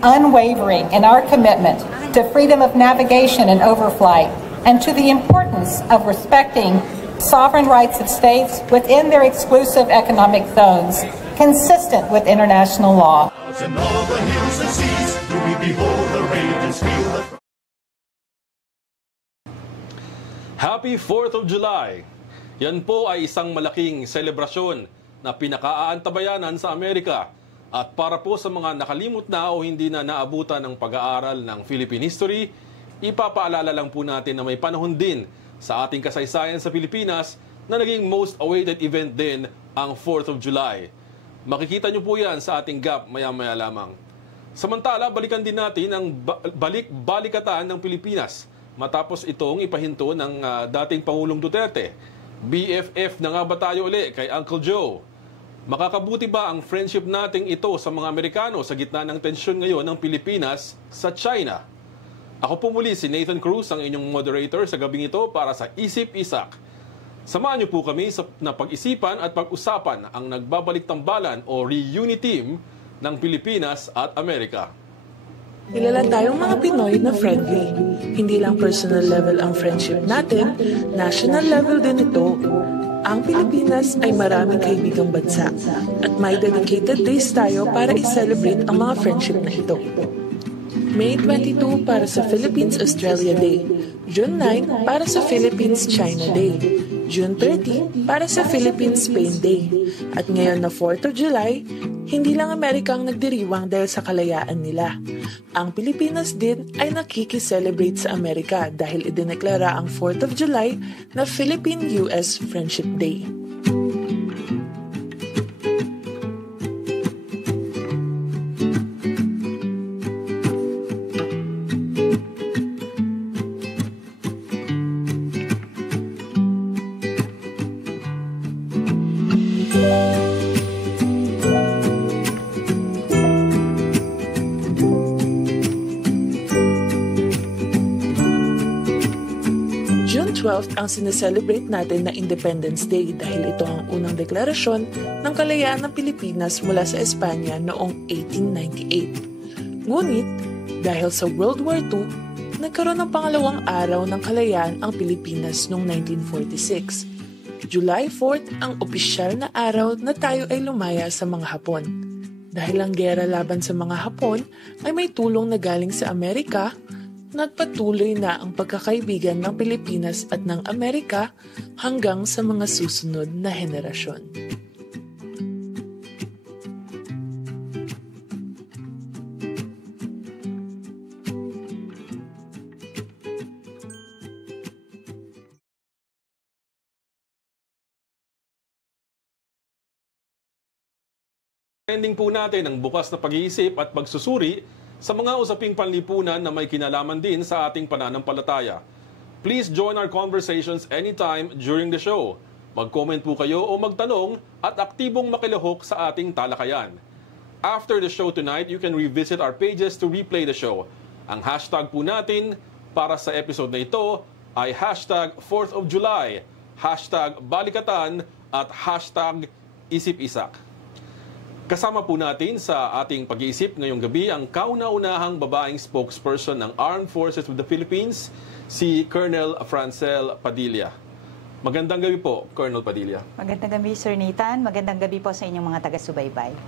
unwavering in our commitment to freedom of navigation and overflight, and to the importance of respecting sovereign rights of states within their exclusive economic zones, consistent with international law. Happy 4th of July! Yan po ay isang malaking selebrasyon na pinakaaantabayanan sa Amerika. At para po sa mga nakalimot na o hindi na naabutan ng pag-aaral ng Philippine history, ipapaalala lang po natin na may panahon din sa ating kasaysayan sa Pilipinas na naging most awaited event din ang 4th of July. Makikita nyo po yan sa ating GAP maya-maya lamang. Samantala, balikan din natin ang balik-balikatan ng Pilipinas matapos itong ipahinto ng dating Pangulong Duterte. BFF na nga ba tayo uli kay Uncle Joe? Makakabuti ba ang friendship nating ito sa mga Amerikano sa gitna ng tensyon ngayon ng Pilipinas sa China? Ako po muli si Nathan Cruz, ang inyong moderator sa gabing ito para sa Isip Isak. Samahan niyo po kami na pag-isipan at pag-usapan ang nagbabalik tambalan o reunion team ng Pilipinas at Amerika. Kilala tayong mga Pinoy na friendly. Hindi lang personal level ang friendship natin, national level din ito. Ang Pilipinas ay maraming kaibigang bansa at may dedicated days tayo para i-celebrate ang mga friendship na ito. May 22 para sa Philippines-Australia Day, June 9 para sa Philippines-China Day, June 30 para sa Philippines-Spain Day, at ngayon na 4th of July, hindi lang Amerika ang nagdiriwang dahil sa kalayaan nila. Ang Pilipinas din ay nakikiselebrate sa Amerika dahil idineklara ang 4th of July na Philippine-US Friendship Day. June 12 ang sineselebrate natin na Independence Day dahil ito ang unang deklarasyon ng kalayaan ng Pilipinas mula sa Espanya noong 1898. Ngunit, dahil sa World War II, nagkaroon ng pangalawang araw ng kalayaan ang Pilipinas noong 1946. July 4 ang opisyal na araw na tayo ay lumaya sa mga Hapon. Dahil ang gera laban sa mga Hapon ay may tulong na galing sa Amerika, nagpatuloy na ang pagkakaibigan ng Pilipinas at ng Amerika hanggang sa mga susunod na henerasyon. Ending po natin ang bukas na pag-iisip at pagsusuri sa mga usaping panlipunan na may kinalaman din sa ating pananampalataya. Please join our conversations anytime during the show. Mag-comment po kayo o magtanong at aktibong makilahok sa ating talakayan. After the show tonight, you can revisit our pages to replay the show. Ang hashtag po natin para sa episode na ito ay hashtag 4th of July, hashtag balikatan at hashtag isip-isak. Kasama po natin sa ating pag-iisip ngayong gabi ang kauna-unahang babaeng spokesperson ng Armed Forces of the Philippines, si Colonel Francel Padilla. Magandang gabi po, Colonel Padilla. Magandang gabi, Sir Nathan. Magandang gabi po sa inyong mga taga-subaybay.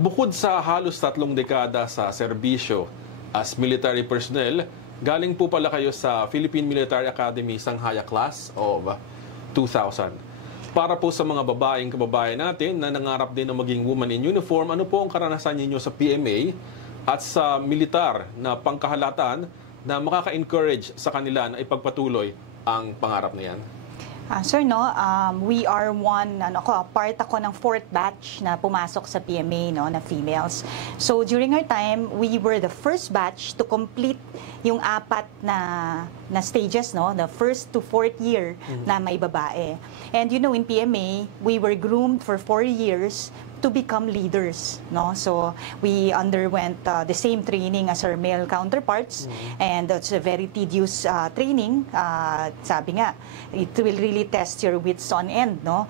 Bukod sa halos 3 dekada sa serbisyo as military personnel, galing po pala kayo sa Philippine Military Academy Sanghaya Class of 2000. Para po sa mga babaeng kababayan natin na nangarap din na maging woman in uniform, ano po ang karanasan ninyo sa PMA at sa militar na pangkahalatan na makaka-encourage sa kanila na ipagpatuloy ang pangarap na yan? Sir, we are part ako ng 4th batch na pumasok sa PMA, na females. So during our time, we were the first batch to complete yung 4 na stages, the 1st to 4th year na may babae. And in PMA, we were groomed for 4 years to become leaders, no? So we underwent the same training as our male counterparts, and it's a very tedious training. Sabi nga, it will really test your wits on end, no?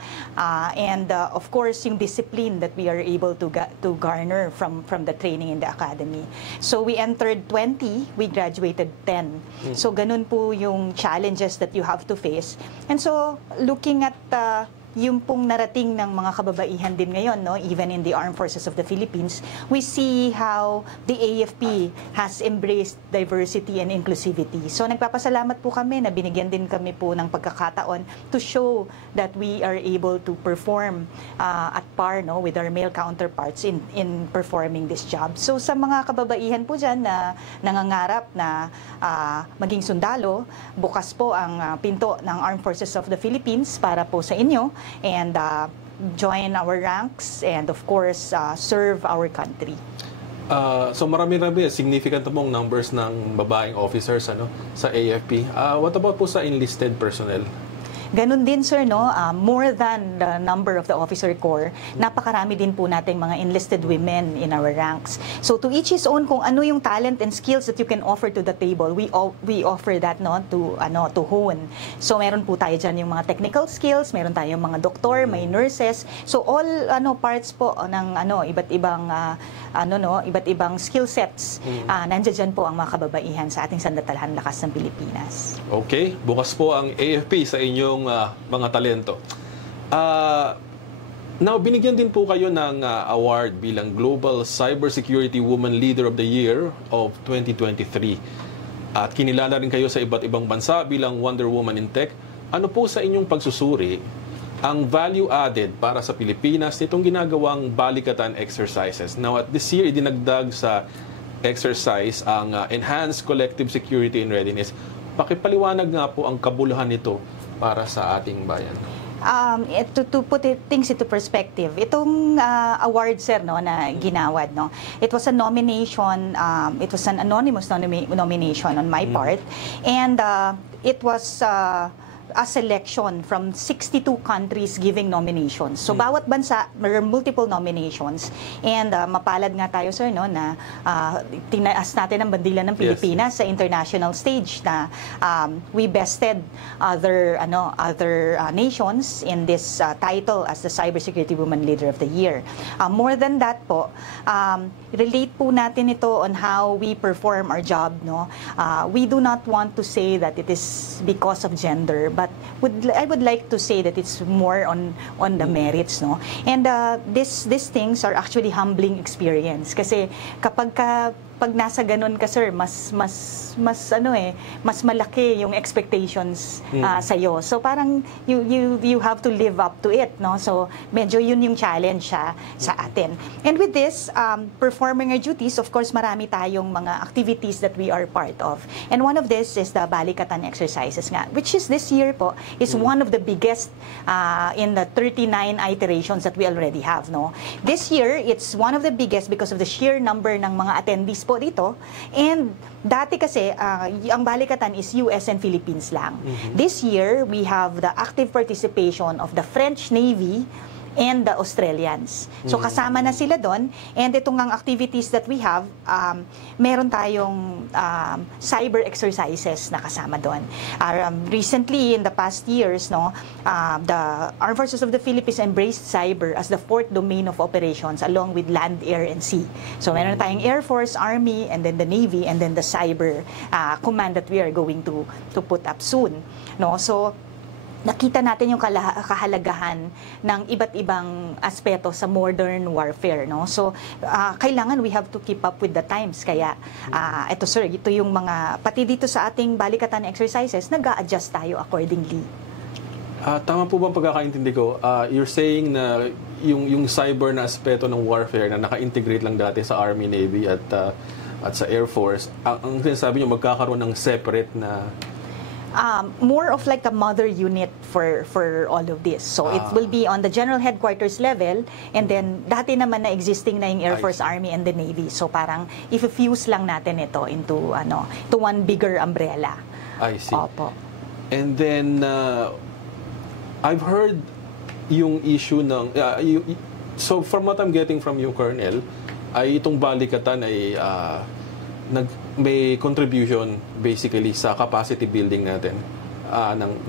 And of course, yung discipline that we are able to garner from the training in the academy. So we entered 20, we graduated 10. So ganun po yung challenges that you have to face. And so looking at yung pong narating ng mga kababaihan din ngayon, no, even in the Armed Forces of the Philippines, we see how the AFP has embraced diversity and inclusivity. So nagpapasalamat po kami na binigyan din kami po ng pagkakataon to show that we are able to perform at par, no, with our male counterparts in performing this job. So sa mga kababaihan po dyan na nangangarap na maging sundalo, bukas po ang pinto ng Armed Forces of the Philippines para po sa inyo, and join our ranks and of course serve our country. So marami-rami significant mong numbers ng babaeng officers sa AFP. What about po sa enlisted personnel? Ganun din, sir, no? More than the number of the officer corps, napakarami din po nating mga enlisted women in our ranks. So to each his own, kung ano yung talent and skills that you can offer to the table, we offer that, no, to hone. So meron po tayo dyan yung mga technical skills, meron tayong mga doktor, may nurses. So all parts po ng iba't ibang skill sets. Nandiyan dyan po ang mga kababaihan sa ating Sandatalahan Lakas ng Pilipinas. Okay, bukas po ang AFP sa inyong mga talento. Now, binigyan din po kayo ng award bilang Global Cybersecurity Woman Leader of the Year of 2023. At kinilala rin kayo sa iba't ibang bansa bilang Wonder Woman in Tech. Ano po sa inyong pagsusuri ang value added para sa Pilipinas nitong ginagawang balikatan exercises? Now, at this year, idinagdag sa exercise ang Enhanced Collective Security and Readiness. Pakipaliwanag nga po ang kabuluhan nito para sa ating bayan. To put things into perspective, itong award, sir, no, na ginawad, no, it was a nomination, it was an anonymous nomination on my part, and it was a selection from 62 countries giving nominations. So bawat bansa, there are multiple nominations, and mapalad nga tayo, sir, no, na tinaas natin ang bandila ng Pilipinas sa international stage, na we bested other nations in this title as the Cybersecurity Woman Leader of the Year. More than that po, relate po natin ito on how we perform our job, no. We do not want to say that it is because of gender, but I would like to say that it's more on the merits, no. And these things are actually humbling experience, kasi pag nasa ganun ka, sir, mas malaki yung expectations sa iyo. So parang you have to live up to it, no. So medyo yun yung challenge sa atin. And with this, performing our duties, of course, marami tayong mga activities that we are part of. And one of this is the balikatan exercises nga, which is this year po is one of the biggest in the 39 iterations that we already have, no. This year, it's one of the biggest because of the sheer number ng mga attendees po dito. And dati kasi, ang balikatan is US and Philippines lang. This year, we have the active participation of the French Navy and the Australians. So kasama na sila doon, and itong ang activities that we have, meron tayong cyber exercises na kasama doon. Recently, in the past years, no, the Armed Forces of the Philippines embraced cyber as the fourth domain of operations along with land, air, and sea. So meron tayong Air Force, Army, and then the Navy, and then the cyber command that we are going to put up soon. No? So nakita natin yung kahalagahan ng iba't ibang aspeto sa modern warfare, no. So kailangan we have to keep up with the times, kaya ito, sir, ito yung mga pati dito sa ating balikatan exercises, nag-a-adjust tayo accordingly. Tama po bang pagkakaintindi ko? You're saying na yung cyber na aspeto ng warfare na naka-integrate lang dati sa Army, Navy at sa Air Force, ang sinasabi niyo magkakaroon ng separate na more of like a mother unit for all of this. So it will be on the general headquarters level, and then dati naman na existing na yung Air Force, Army, and the Navy. So parang i-fuse lang natin ito into to one bigger umbrella. I see. Opo. And then I've heard yung issue ng So from what I'm getting from you, Colonel, ay itong balikatan ay may contribution basically sa capacity building natin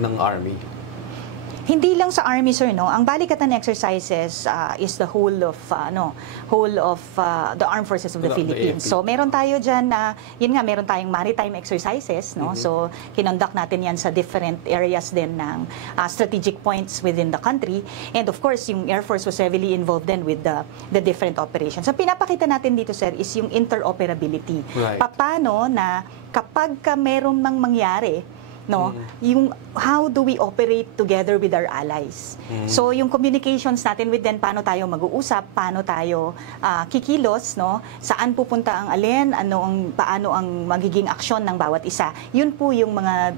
ng Army. Hindi lang sa Army, sir, no. Ang balikatan exercises is the whole of the Armed Forces of the Philippines. So meron tayo diyan yun nga, meron tayong maritime exercises, no. So kinonduct natin yan sa different areas din ng strategic points within the country. And of course, yung Air Force was heavily involved then with the different operations. So pinapakita natin dito, sir, is yung interoperability. Right. Paano na kapag meron mang mangyari, no, yung how do we operate together with our allies. So yung communications natin with them, paano tayo mag-uusap, paano tayo kikilos, no, saan pupunta ang alin, paano ang magiging aksyon ng bawat isa. Yun po yung mga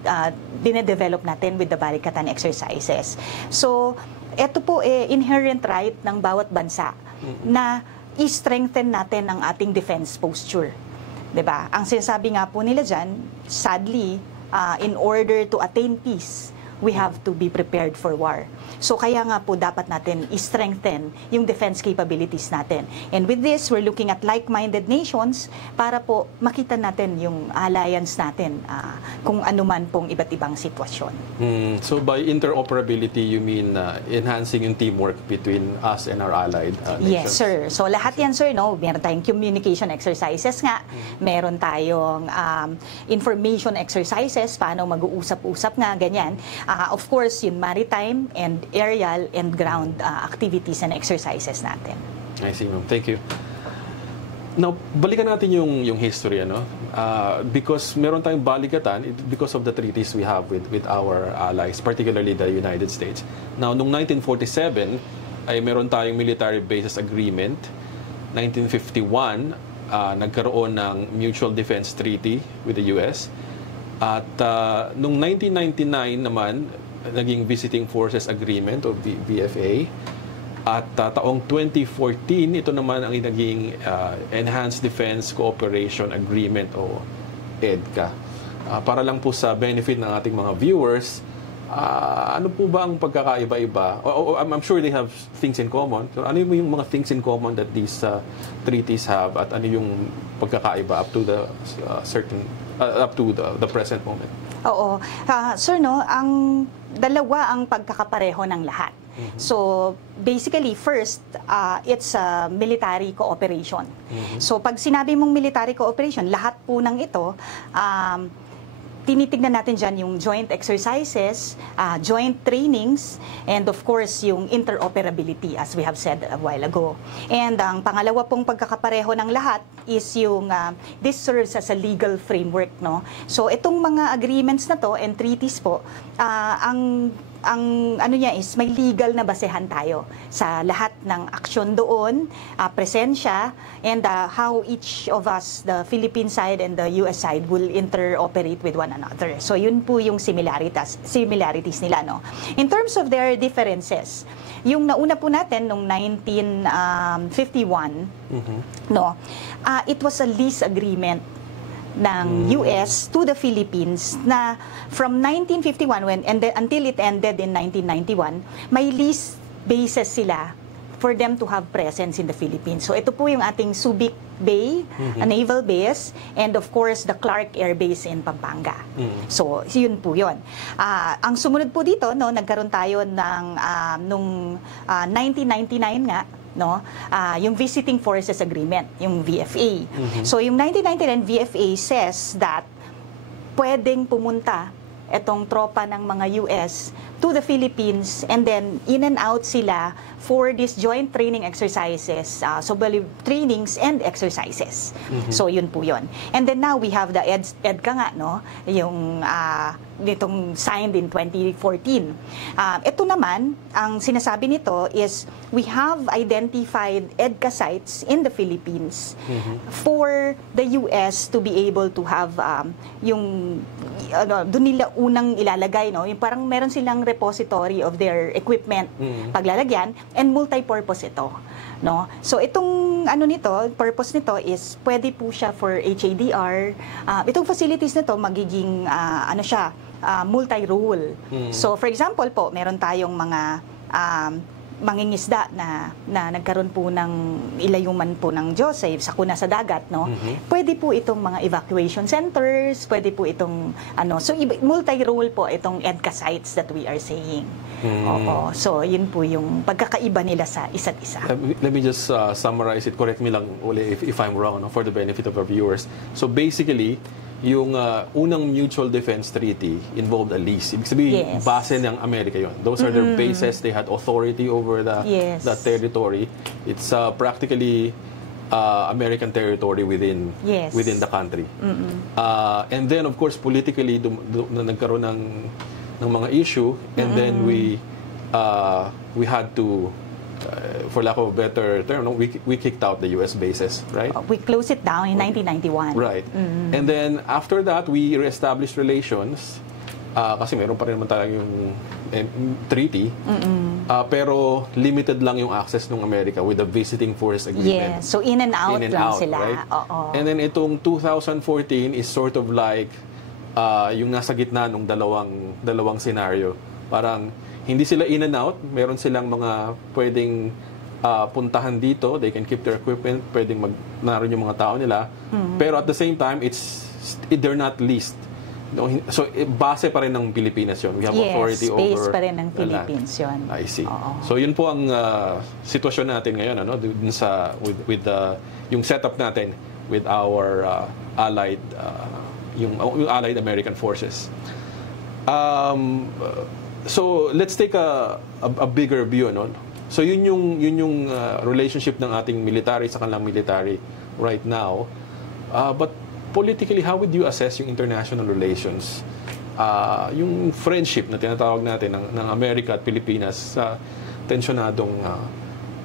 dinedevelop natin with the balikatan exercises. So ito po inherent right ng bawat bansa na i-strengthen natin ang ating defense posture. 'Di ba? Ang sinasabi nga po nila diyan, sadly, in order to attain peace, we have to be prepared for war. So kaya nga po dapat natin i-strengthen yung defense capabilities natin. And with this, we're looking at like-minded nations para po makita natin yung alliance natin kung anuman pong iba't ibang sitwasyon. So by interoperability, you mean enhancing yung teamwork between us and our allied nations? Yes, sir. So lahat yan, sir, no? Meron tayong communication exercises nga, meron tayong information exercises, paano mag-uusap-usap nga, ganyan. Of course, yung maritime and aerial and ground activities and exercises natin. I see, ma'am. Thank you. Now, balikan natin yung history, ano? Because meron tayong balikatan because of the treaties we have with our allies, particularly the United States. Now, noong 1947, ay meron tayong military bases agreement. 1951, nagkaroon ng Mutual Defense Treaty with the US. At noong 1999 naman, naging Visiting Forces Agreement o VFA. At taong 2014, ito naman ang naging Enhanced Defense Cooperation Agreement o EDCA. Para lang po sa benefit ng ating mga viewers, ano po ba ang pagkakaiba-iba? I'm sure they have things in common. So, ano yung mga things in common that these treaties have at ano yung pagkakaiba up to the the present moment? Oo. Sir, no, ang dalawa ang pagkakapareho ng lahat. So, basically, first, it's military cooperation. So, pag sinabi mong military cooperation, lahat po ng ito, tinitignan natin dyan yung joint exercises, joint trainings, and of course, yung interoperability, as we have said a while ago. And ang pangalawa pong pagkakapareho ng lahat is yung, this serves as a legal framework, no? So, itong mga agreements na to and treaties po, ang ano niya is may legal na basehan tayo sa lahat ng aksyon doon, presensya, and how each of us, the Philippine side and the US side, will interoperate with one another. So yun po yung similarities nila, no. In terms of their differences, yung nauna po natin nung 1951, no, it was a lease agreement ng US to the Philippines na from 1951 until it ended in 1991, may lease bases sila for them to have presence in the Philippines. So ito po yung ating Subic Bay, a naval base, and of course the Clark Air Base in Pampanga. So yun po yun. Ang sumunod po dito, no, nagkaroon tayo ng nung 1999 nga, no, yung Visiting Forces Agreement, yung VFA. So yung 1999 VFA says that pwedeng pumunta itong tropa ng mga US to the Philippines and then in and out sila for these joint training exercises, so trainings and exercises. So yun po yun. And then now we have the EDCA nga, no, yung nitong signed in 2014. Ito naman, ang sinasabi nito is we have identified EDCA sites in the Philippines for the US to be able to have yung doon nila unang ilalagay, no, yung parang meron silang repository of their equipment, paglalagyan, and multi-purpose ito, no. So itong purpose nito is pwede po siya for HADR. Itong facilities nito magiging multi-role. So for example po, meron tayong mga mangingisda na nagkaroon po ng ilayuman po ng Diyos sakuna sa dagat, no? Pwede po itong mga evacuation centers, pwede po itong so multi-role po itong EDCA sites that we are saying. Oo. So yun po yung pagkakaiba nila sa isa't isa. Let me just summarize it. Correct me lang uli if I'm wrong, no, for the benefit of our viewers. So basically, yung unang Mutual Defense Treaty involved a lease. Ibig sabihin, base ng Amerika yon. Those are their bases. They had authority over the territory. It's practically American territory within the country. And then, of course, politically, nagkaroon ng mga issue. And then we had to for lack of a better term, we kicked out the US bases, right? We closed it down in 1991. Right. And then after that, we reestablished relations kasi meron pa rin naman talaga yung treaty. Pero limited lang yung access ng Amerika with the visiting force agreement. Yes. So in and out lang sila. Right? And then itong 2014 is sort of like yung nasa gitna ng dalawang scenario. Parang hindi sila in and out. Meron silang mga pwedeng puntahan dito. They can keep their equipment. Pwedeng naroon yung mga tao nila. Pero at the same time, they're not leased. So, base pa rin ng Pilipinas yun. We have authority over... Yes, base pa rin ng Philippines yun. I see. So, yun po ang sitwasyon natin ngayon, dun sa, with yung setup natin with our allied, yung allied American forces. So let's take a bigger view, no? So yun yung relationship ng ating military sa kanilang military right now. But politically, how would you assess yung international relations? Yung friendship na tinatawag natin ng Amerika at Pilipinas sa tensyonadong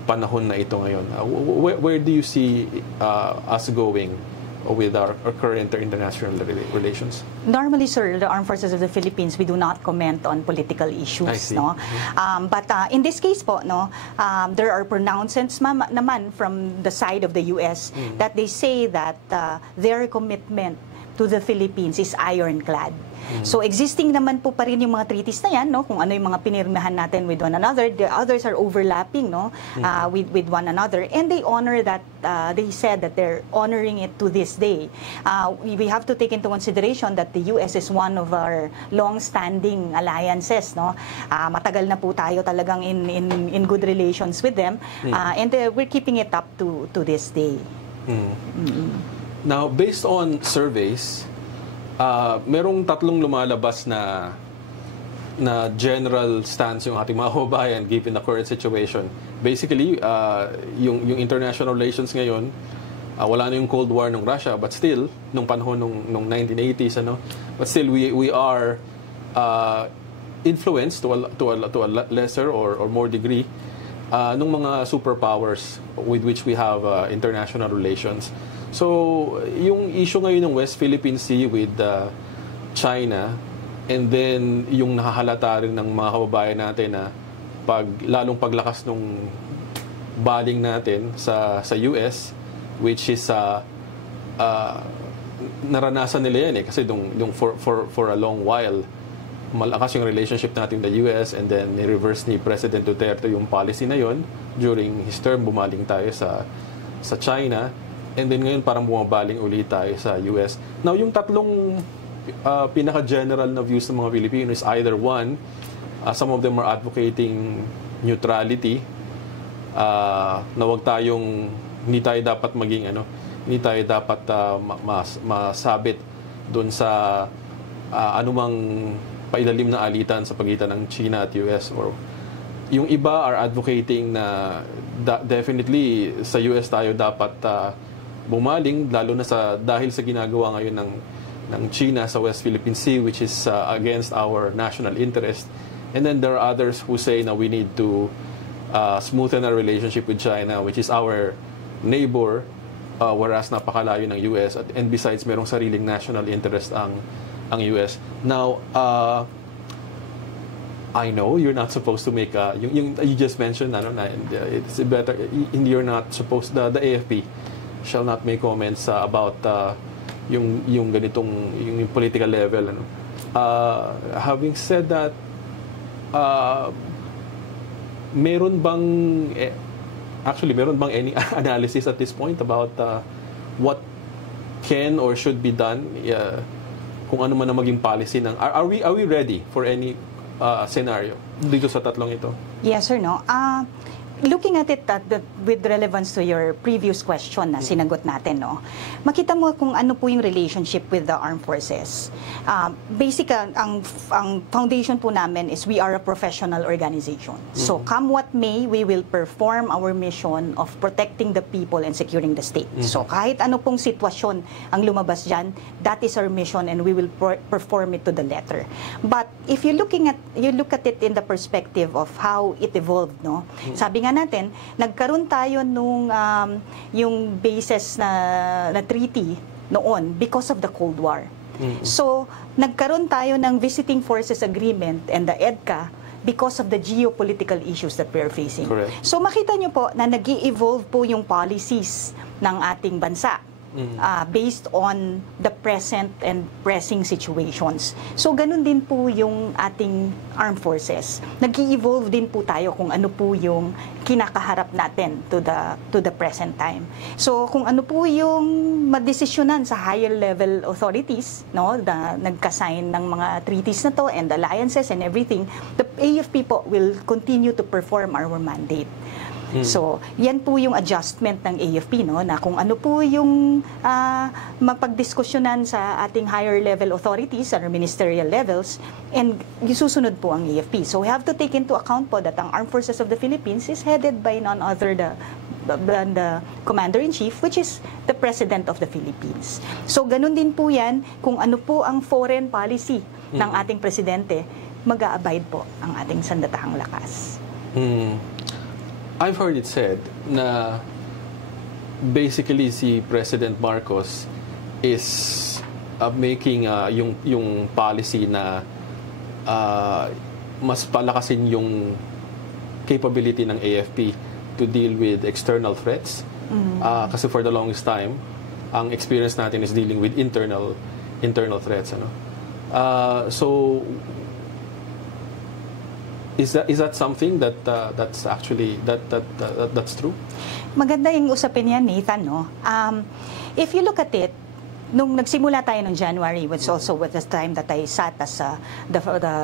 panahon na ito ngayon. Where do you see us going with our current international relations? Normally, sir, the Armed Forces of the Philippines, we do not comment on political issues, no. But in this case po, no, there are pronouncements naman from the side of the US that they say that their commitment to the Philippines is ironclad. So existing naman po pa rin yung mga treaties na yan, no? Kung ano yung mga pinirmahan natin with one another. The others are overlapping, no? With one another. And they honor that, they said that they're honoring it to this day. We have to take into consideration that the US is one of our long-standing alliances, no? Matagal na po tayo talagang in good relations with them. And we're keeping it up to this day. Now, based on surveys, merong tatlong lumalabas na general stance yung ating mga kababayan given the current situation. Basically, yung international relations ngayon, wala na yung Cold War ng Russia, but still, nung panahon nung 1980s, but still we are influenced to a lesser or more degree nung mga superpowers with which we have international relations. So, yung issue ngayon ng West Philippine Sea with China, and then yung nakahalata rin ng mga kababayan natin na lalong paglakas ng baling natin sa US, which is naranasan nila yan kasi for a long while malakas yung relationship natin with the US, and then ni-reverse ni President Duterte yung policy na yon during his term. Bumaling tayo sa China. And then ngayon parang bumabaling ulit tayo sa US. Now, yung tatlong pinaka-general na views ng mga Pilipino is either one, some of them are advocating neutrality, na wag tayong, hindi tayo dapat maging, hindi tayo dapat masabit doon sa anumang pailalim na alitan sa pagitan ng China at US. Or yung iba are advocating na definitely sa US tayo dapat bumaling, lalo na dahil sa ginagawa ngayon ng China sa West Philippine Sea, which is against our national interest. And then there are others who say na we need to smoothen our relationship with China, which is our neighbor, whereas napakalayo ng US, and besides merong sariling national interest ang US. Now, I know you're not supposed to make you just mentioned it's better, you're not supposed, the AFP shall not make comments about yung ganitong yung political level. Having said that, meron bang meron bang any analysis at this point about what can or should be done kung ano man ang maging policy ng are we ready for any scenario dito sa tatlong ito? Yes or no? Looking at it with relevance to your previous question na sinagot natin, no, makita mo kung ano po yung relationship with the armed forces. Basic, ang foundation po namin is we are a professional organization. So come what may, we will perform our mission of protecting the people and securing the state. So kahit ano pong sitwasyon ang lumabas dyan, that is our mission and we will perform it to the letter. But if you look at it in the perspective of how it evolved, no, sabi nga natin, nagkaroon tayo nung yung basis na treaty noon because of the Cold War. So, nagkaroon tayo ng Visiting Forces Agreement and the EDCA because of the geopolitical issues that we are facing. Correct. So, makita nyo po na nag-i-evolve po yung policies ng ating bansa. Based on the present and pressing situations. So, ganun din po yung ating armed forces. Nag-i-evolve din po tayo kung ano po yung kinakaharap natin to the present time. So, kung ano po yung madesisyonan sa higher level authorities, no, na nagka-sign ng mga treaties na to and alliances and everything, the AFP po will continue to perform our mandate. So, yan po yung adjustment ng AFP, no, na kung ano po yung mapagdiskusyonan sa ating higher level authorities or ministerial levels, and susunod po ang AFP. So, we have to take into account po that ang Armed Forces of the Philippines is headed by none other than the Commander-in-Chief, which is the President of the Philippines. So, ganun din po yan, kung ano po ang foreign policy ng ating Presidente, mag-a-abide po ang ating sandatahang lakas. I've heard it said na basically si President Marcos is making yung policy na mas palakasin yung capability ng AFP to deal with external threats. Kasi for the longest time, ang experience natin is dealing with internal threats. Ano? So, is that something that's actually that's true? Maganda yung usapin yan, Nathan, no? If you look at it, nung nagsimula tayo ng January, which also was the time that I sat as the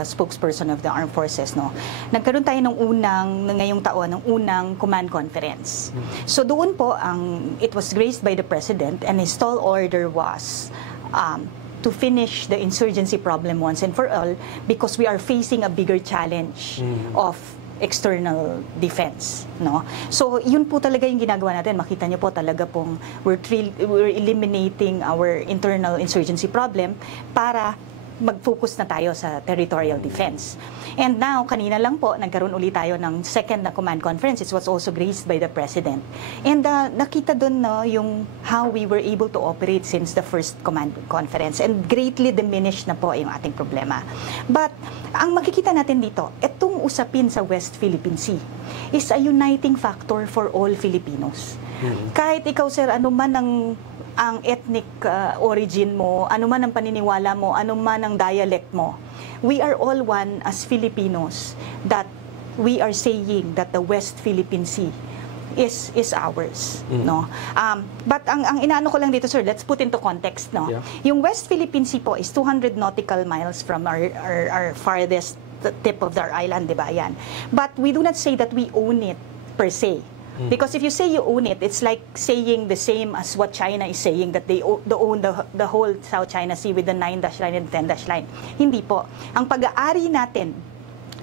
spokesperson of the armed forces, no, nagkaroon tayo ngayong taon ng unang command conference. So doon po it was graced by the president, and his tall order was to finish the insurgency problem once and for all, because we are facing a bigger challenge of external defense, no? So yun po talaga yung ginagawa natin. Makita niyo po talaga pong we're eliminating our internal insurgency problem para mag-focus na tayo sa territorial defense. And now, kanina lang po, nagkaroon ulit tayo ng second na command conference. It was also graced by the President. And nakita doon, no, yung how we were able to operate since the first command conference, and greatly diminished na po yung ating problema. But ang makikita natin dito, itong usapin sa West Philippine Sea is a uniting factor for all Filipinos. Kahit ikaw, sir, ano man ang ethnic origin mo, ano man ang paniniwala mo, ano man ang dialect mo, we are all one as Filipinos, that we are saying that the West Philippine Sea is ours, no? But ang inaano ko lang dito, sir, let's put into context, no? Yeah. Yung West Philippine Sea po is 200 nautical miles from our farthest tip of our island, di ba yan? But we do not say that we own it per se. Because if you say you own it, it's like saying the same as what China is saying, that they own the whole South China Sea with the 9-dash line and 10-dash line. Hindi po. Ang pag-aari natin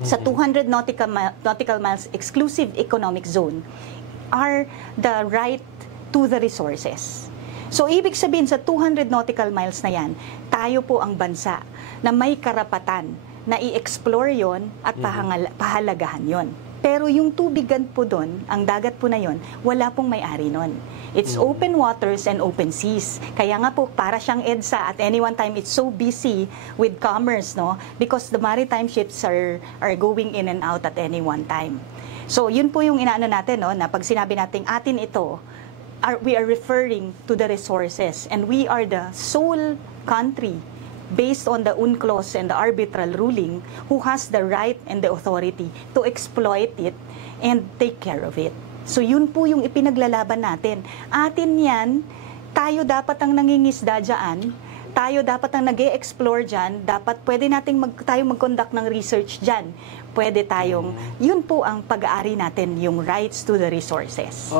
sa 200 nautical miles exclusive economic zone are the right to the resources. So, ibig sabihin, sa 200 nautical miles na yan, tayo po ang bansa na may karapatan na i-explore yon at pahalagahan yon. Pero yung tubigan po doon, ang dagat po na yon, wala pong may-ari nun. It's open waters and open seas. Kaya nga po, para siyang EDSA, at any one time, it's so busy with commerce, no? Because the maritime ships are going in and out at any one time. So, yun po yung inaano natin, no? Na pag sinabi natin atin ito, we are referring to the resources. And we are the sole country based on the UNCLOS and the arbitral ruling, who has the right and the authority to exploit it and take care of it. So yun po yung ipinaglalaban natin. Atin yan, tayo dapat ang nangingisda dyan, tayo dapat ang nag-e-explore dyan, dapat pwede nating tayo mag-conduct ng research dyan. Pwede tayong, yun po ang pag-aari natin, yung rights to the resources.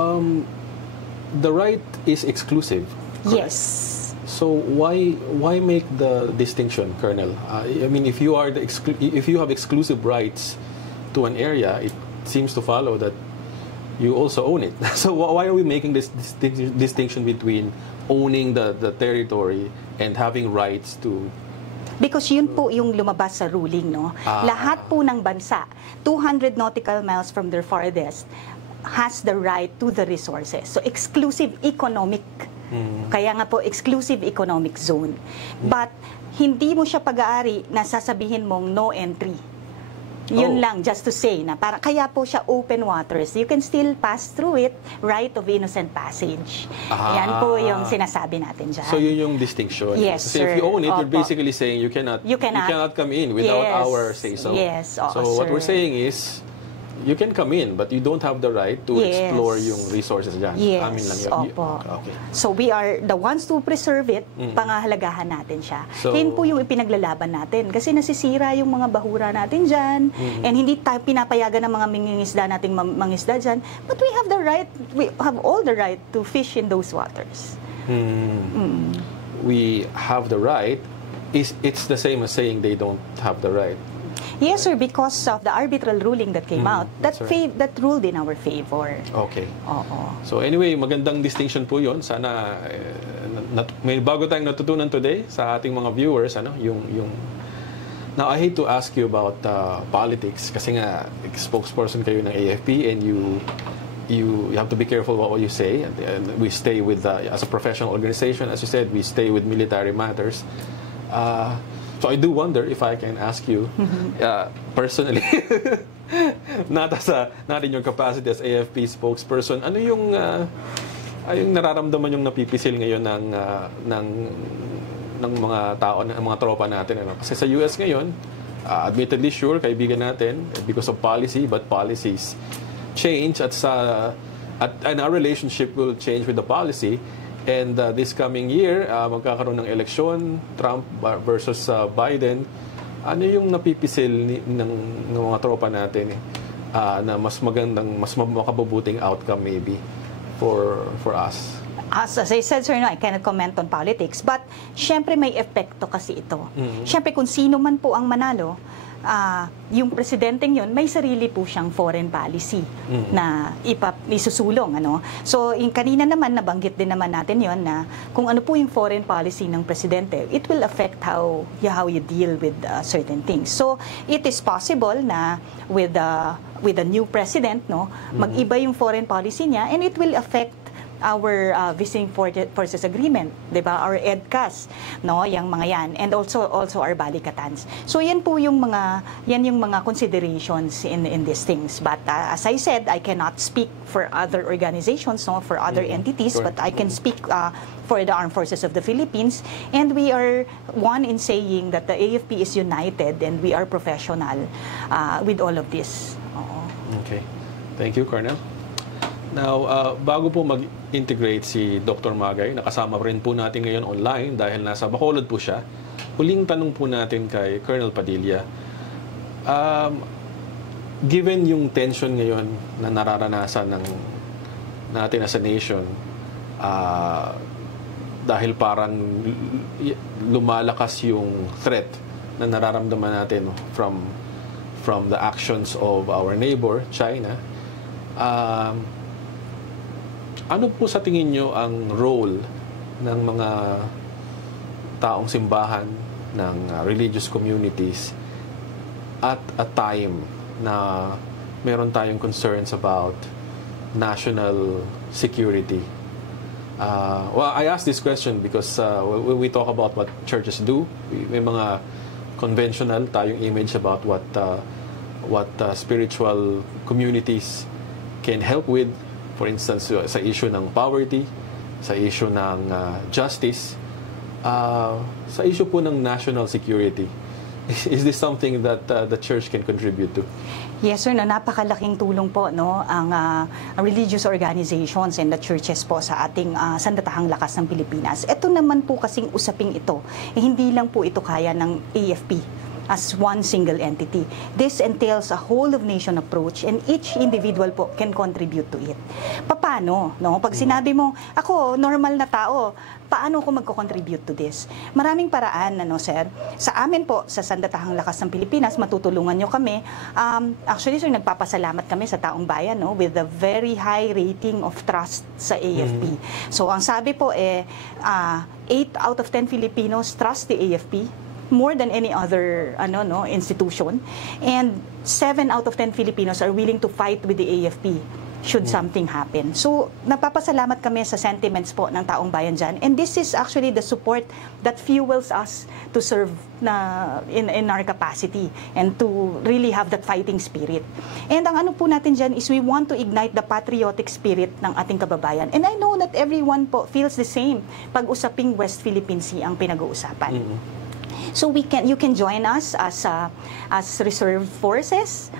The right is exclusive. Correct? Yes. So why make the distinction, Colonel? I mean, if you have exclusive rights to an area, it seems to follow that you also own it. So why are we making this distinction between owning the territory and having rights to? Because yun po yung lumabas sa ruling, no? Lahat po ng bansa, 200 nautical miles from their farthest, has the right to the resources. So exclusive economic. Kaya nga po, exclusive economic zone. But hindi mo siya pag-aari na sasabihin mong no entry. Yun lang, just to say na kaya po siya open waters. You can still pass through it, right of innocent passage. Yan po yung sinasabi natin dyan. So yun yung distinction. Yes, so sir. if you own it, Opo. you're basically saying you cannot come in without our say-so. Yes, so what we're saying is, you can come in, but you don't have the right to explore yung resources dyan. Yes, Amin lang yun. opo. Okay. So we are the ones to preserve it, pangahalagahan natin siya. So, Yan po yung ipinaglalaban natin. Kasi nasisira yung mga bahura natin dyan, and hindi tayo pinapayagan ng mga mangingisda nating mangisda dyan, but we have all the right to fish in those waters. We have the right. It's the same as saying they don't have the right. Yes, sir, because of the arbitral ruling that came out, that right. that ruled in our favor. Okay. Oo. So anyway, magandang distinction po 'yon. Sana may bago tayong natutunan today sa ating mga viewers, yung Now I hate to ask you about politics kasi nga spokesperson kayo ng AFP and you have to be careful what you say, and we stay with as a professional organization, as you said, we stay with military matters. So I do wonder if I can ask you personally, not in your capacity as AFP spokesperson, ano yung nararamdaman yung napipisil ngayon ng mga tao, ng mga tropa natin, ano? Kasi sa US ngayon, admittedly sure kaibigan natin because of policy, but policies change and our relationship will change with the policy. And this coming year, magkakaroon ng eleksyon, Trump versus Biden. Ano yung napipisil ng mga tropa natin na mas magandang, mas makabubuting outcome maybe for us? As I said, sir, no, I cannot comment on politics. But, syempre may epekto kasi ito. Syempre, kung sino man po ang manalo, yung presidenteng yun, may sarili po siyang foreign policy na isusulong. Ano? So, kanina naman, nabanggit din naman natin yon na kung ano po yung foreign policy ng presidente, it will affect how you deal with certain things. So, it is possible na with a new president, no, mag-iba yung foreign policy niya, and it will affect our Visiting Forces Agreement, 'di ba? Our EDCAS, no, yang mga yan, and also our balikatans. So yan po yung mga considerations in these things. But as I said, I cannot speak for other organizations, no, for other entities, but I can speak for the Armed Forces of the Philippines, and we are one in saying that the AFP is united and we are professional with all of this. Okay. Thank you, Colonel. Now, bago po mag-integrate si Dr. Magay, nakasama rin po natin ngayon online dahil nasa Bacolod po siya. Huling tanong po natin kay Colonel Padilla. Given yung tension ngayon na nararanasan natin as a nation, dahil parang lumalakas yung threat na nararamdaman natin from the actions of our neighbor, China, ano po sa tingin nyo ang role ng mga taong simbahan, ng religious communities at a time na meron tayong concerns about national security? Well, I ask this question because when we talk about what churches do, may mga conventional tayong image about what spiritual communities can help with. For instance, sa issue ng poverty, sa issue ng justice, sa issue po ng national security. Is this something that the church can contribute to? Yes, sir. No, napakalaking tulong po no ang religious organizations and the churches po sa ating sandatahang lakas ng Pilipinas. Ito naman po kasing usaping ito, hindi lang po ito kaya ng AFP as one single entity. This entails a whole of nation approach and each individual po can contribute to it. Paano? No? Pag sinabi mo, ako, normal na tao, paano ako magko-contribute to this? Maraming paraan, sir. Sa amin po, sa Sandatahang Lakas ng Pilipinas, matutulungan nyo kami. Actually, sir, nagpapasalamat kami sa taong bayan with a very high rating of trust sa AFP. So, ang sabi po 8 out of 10 Filipinos trust the AFP more than any other institution, and 7 out of 10 Filipinos are willing to fight with the AFP should something happen. So, napapasalamat kami sa sentiments po ng taong bayan dyan. And this is actually the support that fuels us to serve in our capacity and to really have that fighting spirit. And ang ano po natin dyan is we want to ignite the patriotic spirit ng ating kababayan. And I know that everyone po feels the same pag usaping West Philippine Sea ang pinag-uusapan. So you can join us as reserve forces,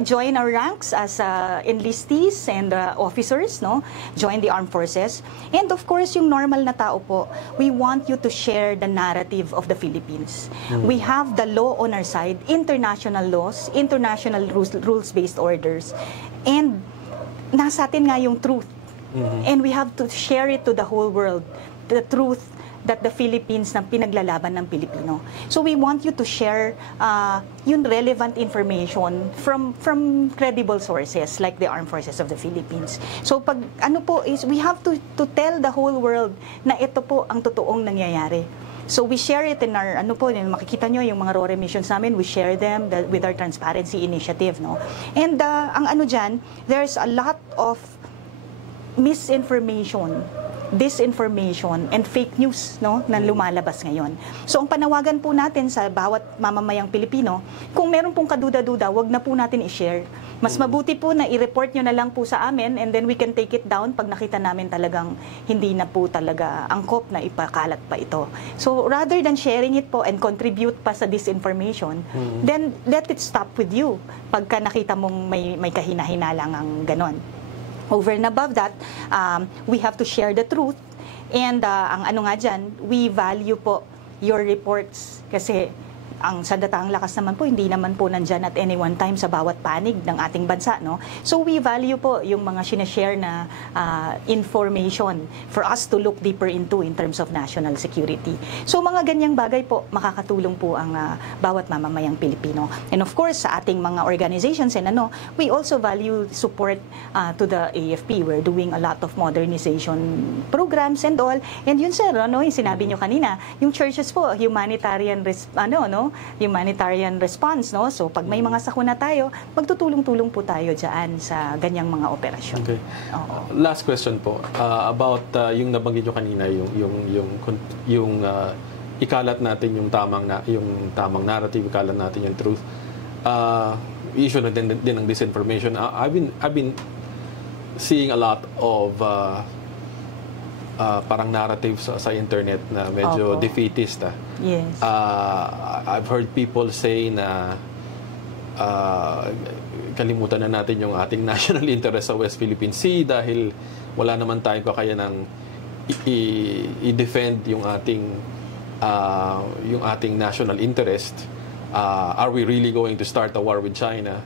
join our ranks as enlistees and officers, join the armed forces. And of course, yung normal na tao po, we want you to share the narrative of the Philippines. We have the law on our side, international laws, international rules-based orders. And nasa atin nga yung truth. And we have to share it to the whole world, the truth that the Philippines na pinaglalaban ng Pilipino. So we want you to share yung relevant information from credible sources like the Armed Forces of the Philippines. So pag is we have to tell the whole world na ito po ang totoong nangyayari. So we share it in our makikita nyo yung mga RORE missions namin, we share them with our transparency initiative, And ang dyan, there's a lot of misinformation, disinformation and fake news na lumalabas ngayon. So ang panawagan po natin sa bawat mamamayang Pilipino, kung meron pong kaduda-duda, wag na po natin i-share. Mas mabuti po na i-report nyo na lang po sa amin and then we can take it down pag nakita namin talagang hindi na po talaga angkop na ipakalat pa ito. So rather than sharing it po and contribute pa sa disinformation, then let it stop with you pagka nakita mong may kahina-hinalang ang ganon. Over and above that, we have to share the truth. And ang dyan, we value po your reports kasi ang Sandatahang Lakas naman po, hindi naman po nandyan at any one time sa bawat panig ng ating bansa, So we value po yung mga sinashare na information for us to look deeper into in terms of national security. So mga ganyang bagay po, makakatulong po ang bawat mamamayang Pilipino. And of course, sa ating mga organizations and we also value support to the AFP. We're doing a lot of modernization programs and all. And yun sir, yung sinabi nyo kanina, yung churches po, humanitarian humanitarian response, So pag may mga sakuna tayo, magtutulong-tulong po tayo diyan sa ganyang mga operasyon. Okay. Last question po about yung nabanggit nyo kanina, yung ikalat natin yung tamang narrative, ikalat natin yung truth. Issue na din ng disinformation. I've been seeing a lot of parang narratives sa internet na medyo defeatist. Yes. I've heard people say na kalimutan na natin yung ating national interest sa West Philippine Sea dahil wala naman tayong kakayanang i-defend yung ating national interest. Are we really going to start a war with China?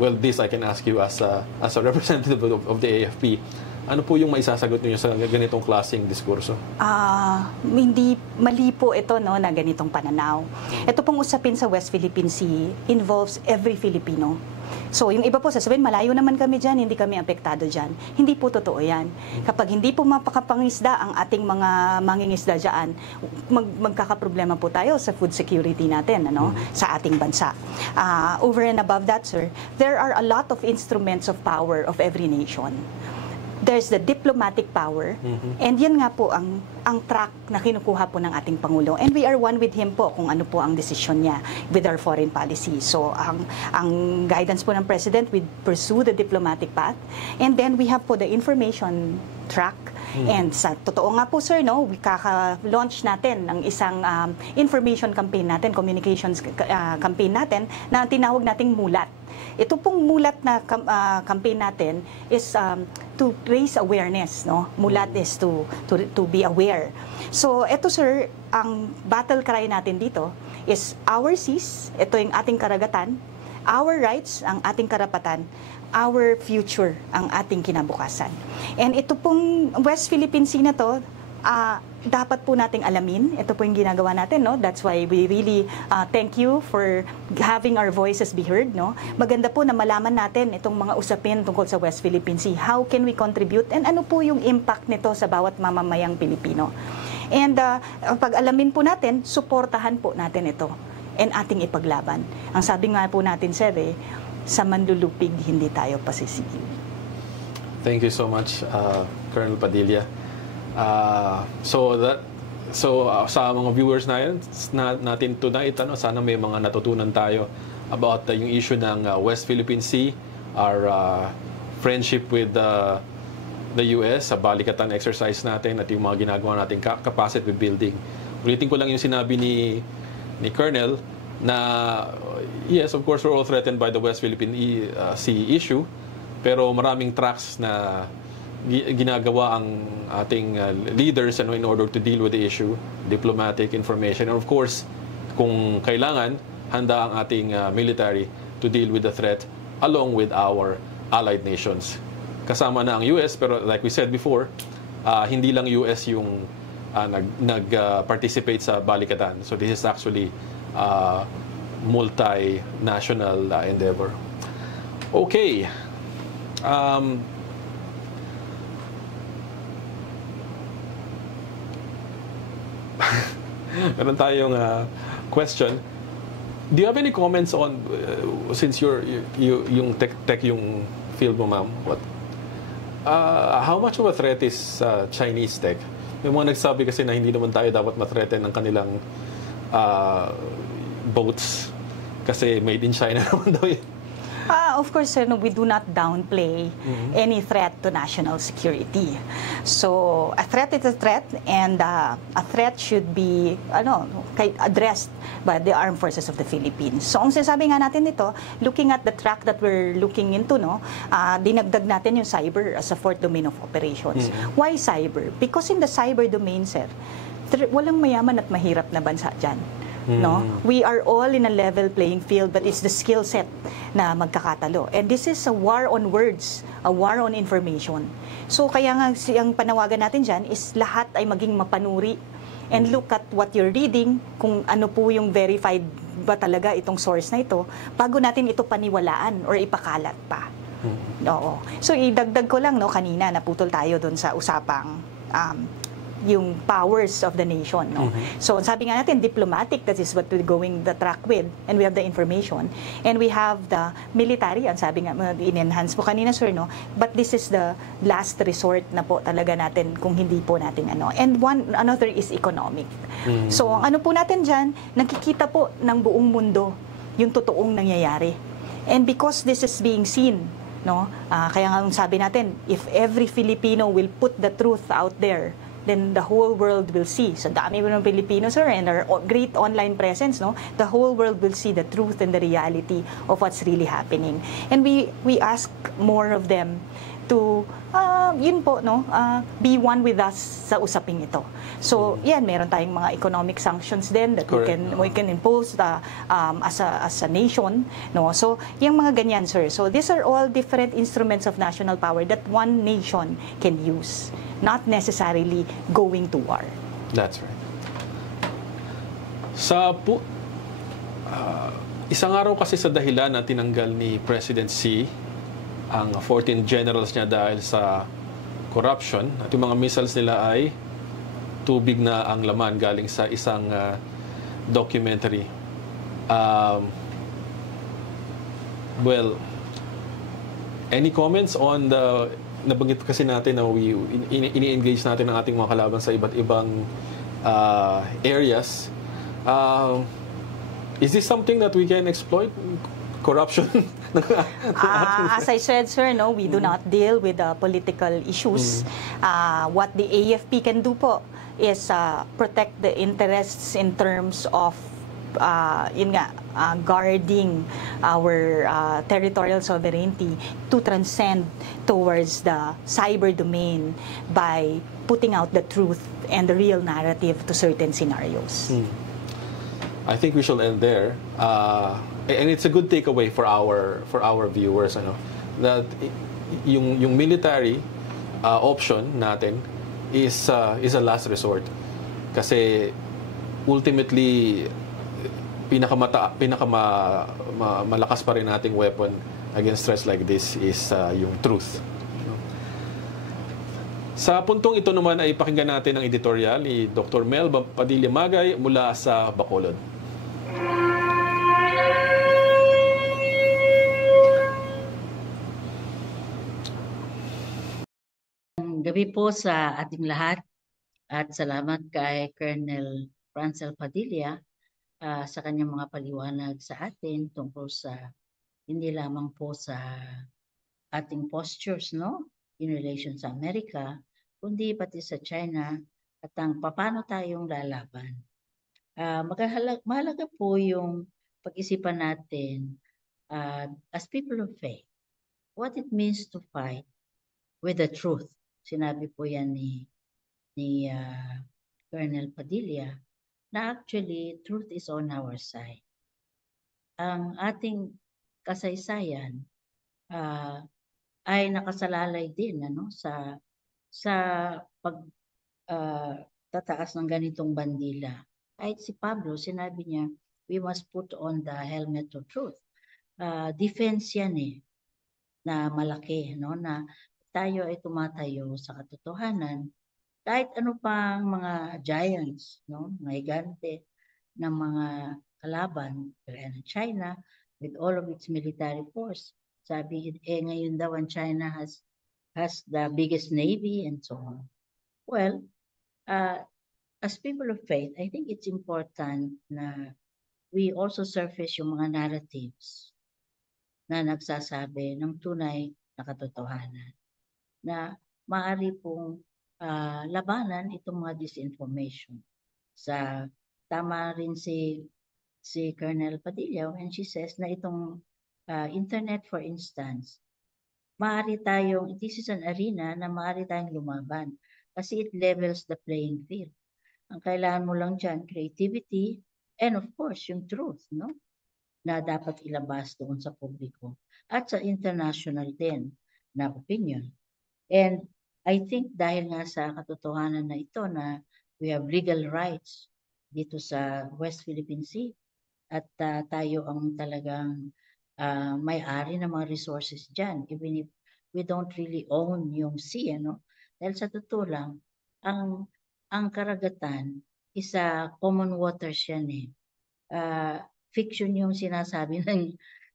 Well, this I can ask you as a representative of the AFP. Ano po yung maisasagot niyo sa ganitong klaseng diskurso? Hindi mali po ito na ganitong pananaw. Ito pong usapin sa West Philippine Sea involves every Filipino. So yung iba po sasabihin, malayo naman kami dyan, hindi kami apektado dyan. Hindi po totoo yan. Kapag hindi po mapakapangisda ang ating mga mangingisda dyan, magkakaproblema po tayo sa food security natin sa ating bansa. Over and above that, sir, there are a lot of instruments of power of every nation. there's the diplomatic power, and yan nga po ang track na kinukuha po ng ating Pangulo. And we are one with him po kung ano po ang desisyon niya with our foreign policy. So ang guidance po ng President, we pursue the diplomatic path, and then we have po the information track. And sa totoo nga po, sir, no, kaka-launch natin ng isang information campaign natin, communications campaign natin na tinawag nating MULAT. Ito pong MULAT na campaign natin is to raise awareness, no? MULAT is to be aware. So ito, sir, ang battle cry natin dito is our seas, ito yung ating karagatan, our rights, ang ating karapatan, our future, ang ating kinabukasan. And ito pong West Philippine Sea na to, dapat po nating alamin. Ito po yung ginagawa natin, no? That's why we really thank you for having our voices be heard, no? Maganda po na malaman natin itong mga usapin tungkol sa West Philippine Sea. How can we contribute and ano po yung impact nito sa bawat mamamayang Pilipino? And pag alamin po natin, suportahan po natin ito and ating ipaglaban. Ang sabi nga po natin, sir, sa manlulupig, hindi tayo pasisihin. Thank you so much, Colonel Padilla. Sa mga viewers natin tonight, sana may mga natutunan tayo about yung issue ng West Philippine Sea, our friendship with the US, sa balikatan exercise natin at yung mga ginagawa nating capacity building. Ulitin ko lang yung sinabi ni Colonel na yes, of course, we're all threatened by the West Philippine Sea issue, pero maraming tracks na ginagawa ang ating leaders in order to deal with the issue, diplomatic information, and of course, kung kailangan, handa ang ating military to deal with the threat along with our allied nations. Kasama na ang US, pero like we said before, hindi lang US yung nag-participate sa balikatan. So this is actually multinational endeavor. Okay. Meron tayong question. Do you have any comments on since yung tech yung field mo, ma'am? How much of a threat is Chinese tech? May mga nagsabi kasi na hindi naman tayo dapat ma-threaten ng kanilang boats kasi made in China naman daw yun. Of course, sir, no, we do not downplay any threat to national security. So, a threat is a threat, and a threat should be addressed by the Armed Forces of the Philippines. So, ang sinasabi nga natin dito, looking at the track that we're looking into, dinagdag natin yung cyber as a fourth domain of operations. Why cyber? Because in the cyber domain, sir, walang mayaman at mahirap na bansa dyan. No, we are all in a level playing field, but it's the skill set na magkakatalo. And this is a war on words, a war on information. So kaya nga ang panawagan natin dyan is lahat ay maging mapanuri and look at what you're reading, kung ano po yung verified ba talaga itong source na ito, bago natin ito paniwalaan or ipakalat pa. Oo. So idagdag ko lang, kanina naputol tayo doon sa usapang yung powers of the nation, So sabi nga natin, diplomatic, that is what we're going the track with, and we have the information, and we have the military, ang sabi nga, in-enhance po kanina, sir, but this is the last resort na po talaga natin kung hindi po natin and another is economic. So ang ano po natin dyan, nakikita po ng buong mundo yung totoong nangyayari, and because this is being seen, kaya nga sabi natin, if every Filipino will put the truth out there, then the whole world will see. So dami ng Pilipino, sir, and our great online presence, the whole world will see the truth and the reality of what's really happening. And we ask more of them to be one with us sa usaping ito. So yan, meron tayong mga economic sanctions din that we can impose as a nation, So yung mga ganyan, sir. So these are all different instruments of national power that one nation can use, not necessarily going to war. That's right. Isang araw kasi sa dahilan na tinanggal ni President Xi ang 14 generals niya dahil sa corruption, at yung mga missiles nila ay tubig na ang laman galing sa isang documentary. Well, any comments on the nabanggit kasi natin na ini-engage natin ang ating mga kalaban sa iba't ibang areas. Is this something that we can exploit? Corruption? As I said, sir, no, we do not deal with political issues. What the AFP can do po is protect the interests in terms of guarding our territorial sovereignty to transcend towards the cyber domain by putting out the truth and the real narrative to certain scenarios. I think we shall end there. And it's a good takeaway for our viewers, ano, that yung military option natin is a last resort. Kasi ultimately malakas pa rin nating weapon against threats like this is yung truth. Sa puntong ito naman ay pakinggan natin ang editorial ni Dr. Mel Padilla Magay mula sa Bacolod. Gabi po sa ating lahat at salamat kay Colonel Francel Padilla sa kanyang mga paliwanag sa atin tungkol sa hindi lamang po sa ating postures, no, in relation sa Amerika, kundi pati sa China at ang paano tayong lalaban. Mahalaga po yung pag-isipan natin as people of faith, what it means to fight with the truth. Sinabi po yan ni Colonel Padilla na actually truth is on our side. Ang ating kasaysayan ay nakasalalay din sa tataas ng ganitong bandila. Kahit si Pablo, sinabi niya, we must put on the helmet of truth. Defense yan na malaki, no, na tayo ay tumatayo sa katotohanan kahit ano pang mga giants, no, mga higante ng mga kalaban ng China with all of its military force. Sabi ngayon daw ang China has the biggest navy and so on. Well, as people of faith, I think it's important na we also surface yung mga narratives na nagsasabi ng tunay na katotohanan, na maaari pong labanan itong mga disinformation. Tama rin si Colonel Padilla when she says na itong internet, for instance, this is an arena na maaari tayong lumaban kasi it levels the playing field. Ang kailangan mo lang dyan, creativity and of course yung truth, no, na dapat ilabas doon sa publiko at sa international din na opinion. And I think dahil nga sa katotohanan na ito na we have legal rights dito sa West Philippine Sea at tayo ang talagang may-ari ng mga resources dyan, even if we don't really own yung sea, no? Dahil sa totoo lang, ang karagatan is common waters yan fiction yung sinasabi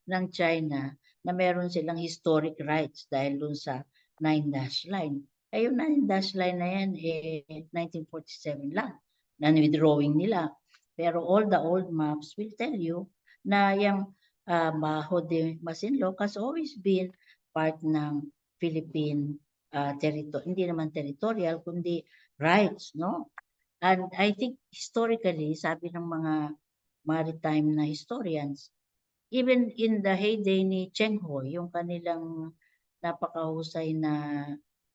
ng China na meron silang historic rights dahil dun sa 9-dash line. Ay yung 9-dash line na yan 1947 lang na withdrawing nila. Pero all the old maps will tell you na yung Bajo de Masinloc has always been part ng Philippine territory, hindi naman territorial kundi rights, no? And I think historically, sabi ng mga maritime na historians, even in the heyday ni Cheng Ho, yung kanilang napakahusay na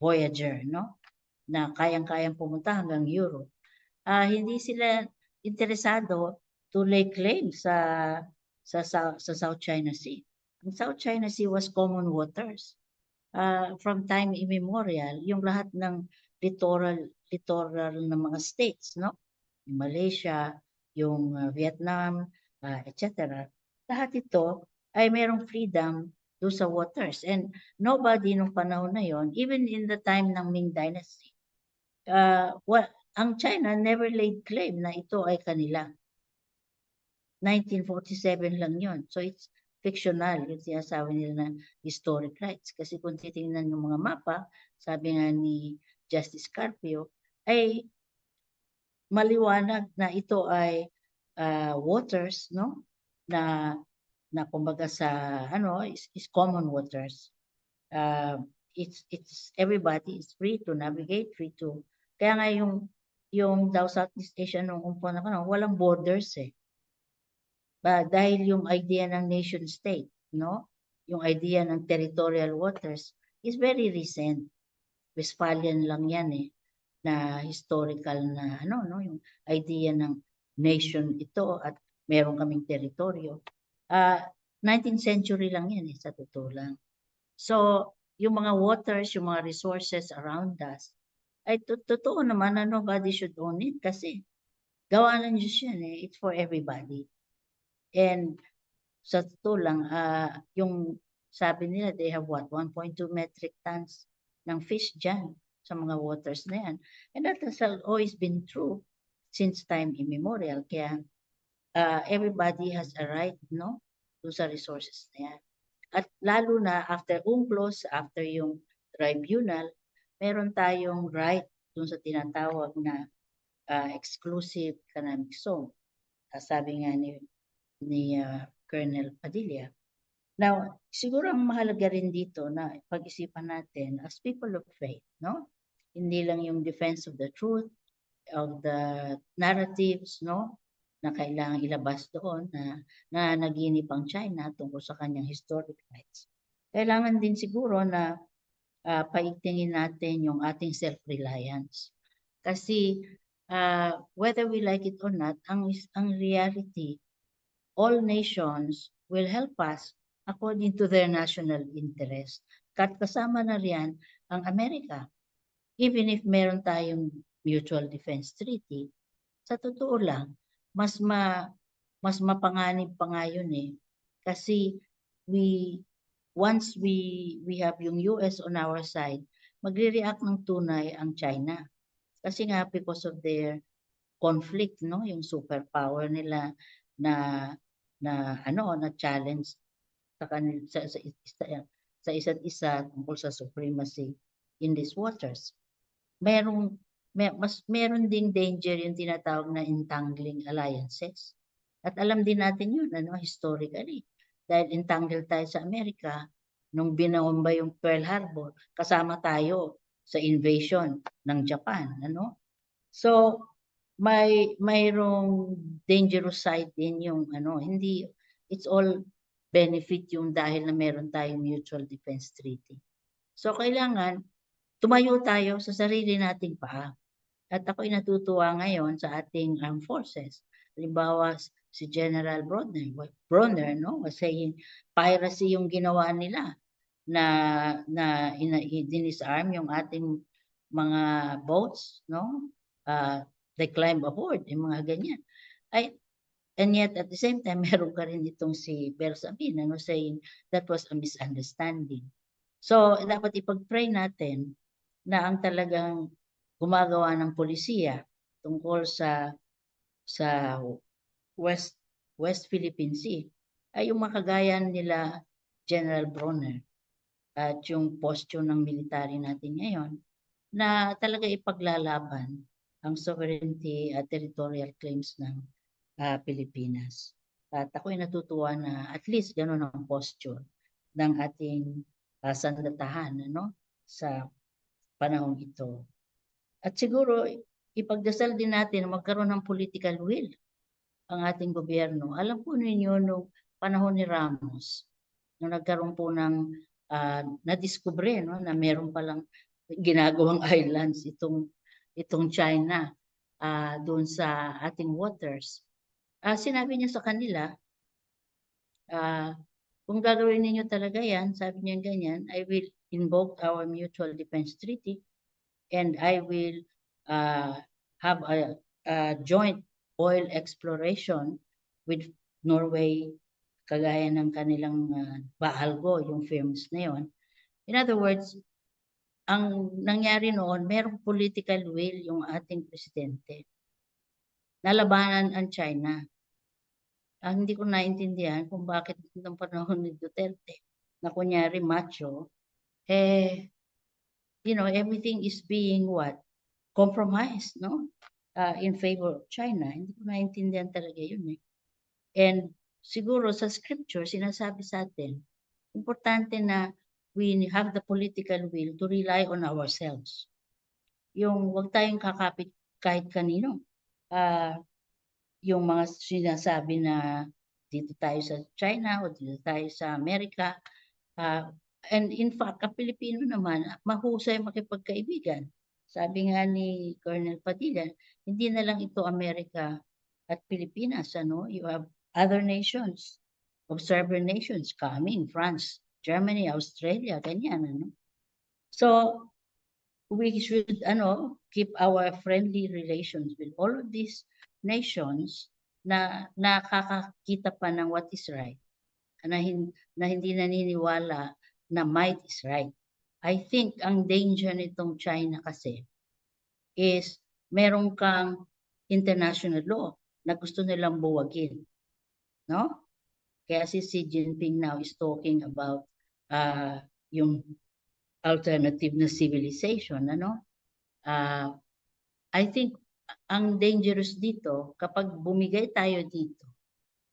Voyager, no, na kayang-kayang pumunta hanggang Europe, hindi sila interesado to lay claim sa South China Sea. Ang South China Sea was common waters. From time immemorial, yung lahat ng littoral ng mga states, no, yung Malaysia, yung Vietnam, etc. Lahat ito ay merong freedom do sa waters. And nobody nung panahon na yon, even in the time ng Ming Dynasty, ang China never laid claim na ito ay kanila. 1947 lang yon. So it's fictional, yung sinasabi nila na historic rights. Kasi kung titingnan yung mga mapa, sabi nga ni Justice Carpio, ay maliwanag na ito ay waters, no? Na kumbaga sa is common waters. It's everybody is free to navigate, free to. Kaya nga yung daw Southeast Asia nung umpon na walang borders eh. Dahil yung idea ng nation state, no? Yung idea ng territorial waters is very recent. Westphalian lang yan eh, na historical na no, yung idea ng nation ito at meron kaming teritoryo. 19th century lang yan eh, sa totoo lang. So, yung mga waters, yung mga resources around us, ay totoo naman na nobody should own it kasi gawa ng Diyos yan eh, it's for everybody. And sa totoo lang, yung sabi nila, they have what, 1.2 metric tons ng fish dyan sa mga waters na yan. And that has always been true since time immemorial. Kaya everybody has a right, no, to sa resources na yan. At lalo na after UNCLOS, after yung tribunal, meron tayong right dun sa tinatawag na exclusive economic zone. Sabi nga ni Colonel Padilla. Now, siguro ang mahalaga rin dito na pag-isipan natin as people of faith, no? Hindi lang yung defense of the truth, of the narratives, no? Na kailangang ilabas doon na naginip ang China tungkol sa kanyang historic rights. Kailangan din siguro na paigtingin natin yung ating self-reliance. Kasi whether we like it or not, ang reality, all nations will help us according to their national interest. Kasama na riyan ang Amerika. Even if meron tayong mutual defense treaty, sa totoo lang, mas mapanganib pa nga yun eh. Kasi once we have yung US on our side, magre-react ng tunay ang China. Kasi nga because of their conflict, no, yung superpower nila na challenge sa isa't isa tungkol sa supremacy in these waters. Meron ding danger yung tinatawag na entangling alliances. At alam din natin yun, historically. Dahil entangled tayo sa Amerika, nung binomba yung Pearl Harbor, kasama tayo sa invasion ng Japan. So, mayroong dangerous side din yung hindi, it's all benefit yung dahil na meron tayong mutual defense treaty. So, kailangan tumayo tayo sa sarili nating paa. At ako'y natutuwa ngayon sa ating armed forces. Halimbawa, si General Bronner, no, was saying piracy yung ginawa nila na dinisarm yung ating mga boats, no? They climb aboard, yung mga ganyan. And yet, at the same time, meron ka rin itong si Bersabin, saying that was a misunderstanding. So, dapat ipag-pray natin na ang talagang gumagawa ng polisiya tungkol sa West Philippine Sea ay yung makagayan nila General Bronner at yung posture ng military natin ngayon na talaga ipaglalaban ang sovereignty at territorial claims ng Pilipinas. At ako'y natutuwa na at least gano'n ang posture ng ating sandatahan sa panahon ito. At siguro, ipagdasal din natin na magkaroon ng political will ang ating gobyerno. Alam po ninyo, noong panahon ni Ramos, nung nagkaroon po ng nadiskubre na meron palang ginagawang islands itong China doon sa ating waters. Sinabi niya sa kanila, kung gagawin ninyo talaga yan, sabi niya ganyan, I will invoke our mutual defense treaty and I will have a joint oil exploration with Norway, kagaya ng kanilang Baalgo, yung firms na yon. In other words, ang nangyari noon, merong political will yung ating presidente. Nalabanan ang China. Hindi ko naintindihan kung bakit nung panahon ni Duterte na kunyari macho, everything is being what? Compromised, no? In favor of China. Hindi ko naintindihan talaga yun eh. And siguro sa scripture, sinasabi sa atin, importante na we have the political will to rely on ourselves. Yung huwag tayong kakapit kahit kanino. Yung mga sinasabi na dito tayo sa China o dito tayo sa Amerika. And in fact, ang Pilipino naman, mahusay makipagkaibigan. Sabi nga ni Colonel Padilla, hindi na lang ito Amerika at Pilipinas. You have other nations, observer nations coming, France, Germany, Australia, ganyan. So, we should keep our friendly relations with all of these nations na nakakakita pa ng what is right, na hindi naniniwala na might is right. I think ang danger nitong China kasi is meron kang international law na gusto nilang buwagin. No? Kaya si Xi Jinping now is talking about yung alternative na civilization. I think ang dangerous dito, kapag bumigay tayo dito,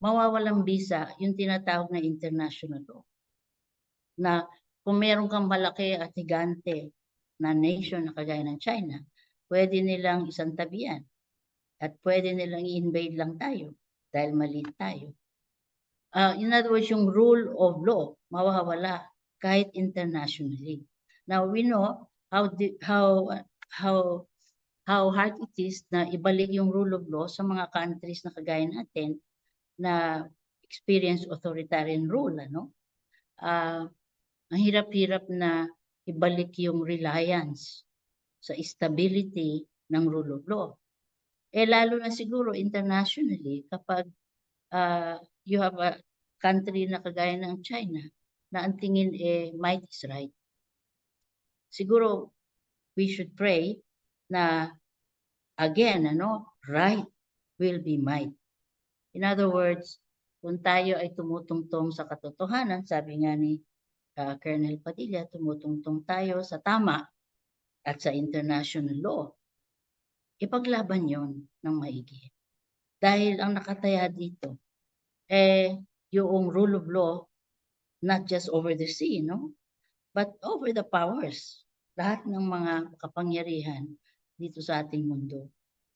mawawalang visa yung tinatawag na international law. Na kung meron kang malaki at higante na nation na kagaya ng China, pwede nilang isang tabian at pwede nilang i-invade lang tayo dahil maliit tayo. In other words, yung rule of law, mawawala kahit internationally. Now, we know how hard it is na ibalik yung rule of law sa mga countries na kagaya natin na experience authoritarian rule. Ang hirap-hirap na ibalik yung reliance sa stability ng rule of law. Lalo na siguro internationally kapag you have a country na kagaya ng China na ang tingin might is right. Siguro we should pray na again, right will be might. In other words, kung tayo ay tumutungtong sa katotohanan, sabi nga ni Colonel Padilla, tumutungtong tayo sa tama at sa international law, ipaglaban yon ng maigi. Dahil ang nakataya dito, yung rule of law, not just over the sea, but over the powers, lahat ng mga kapangyarihan dito sa ating mundo.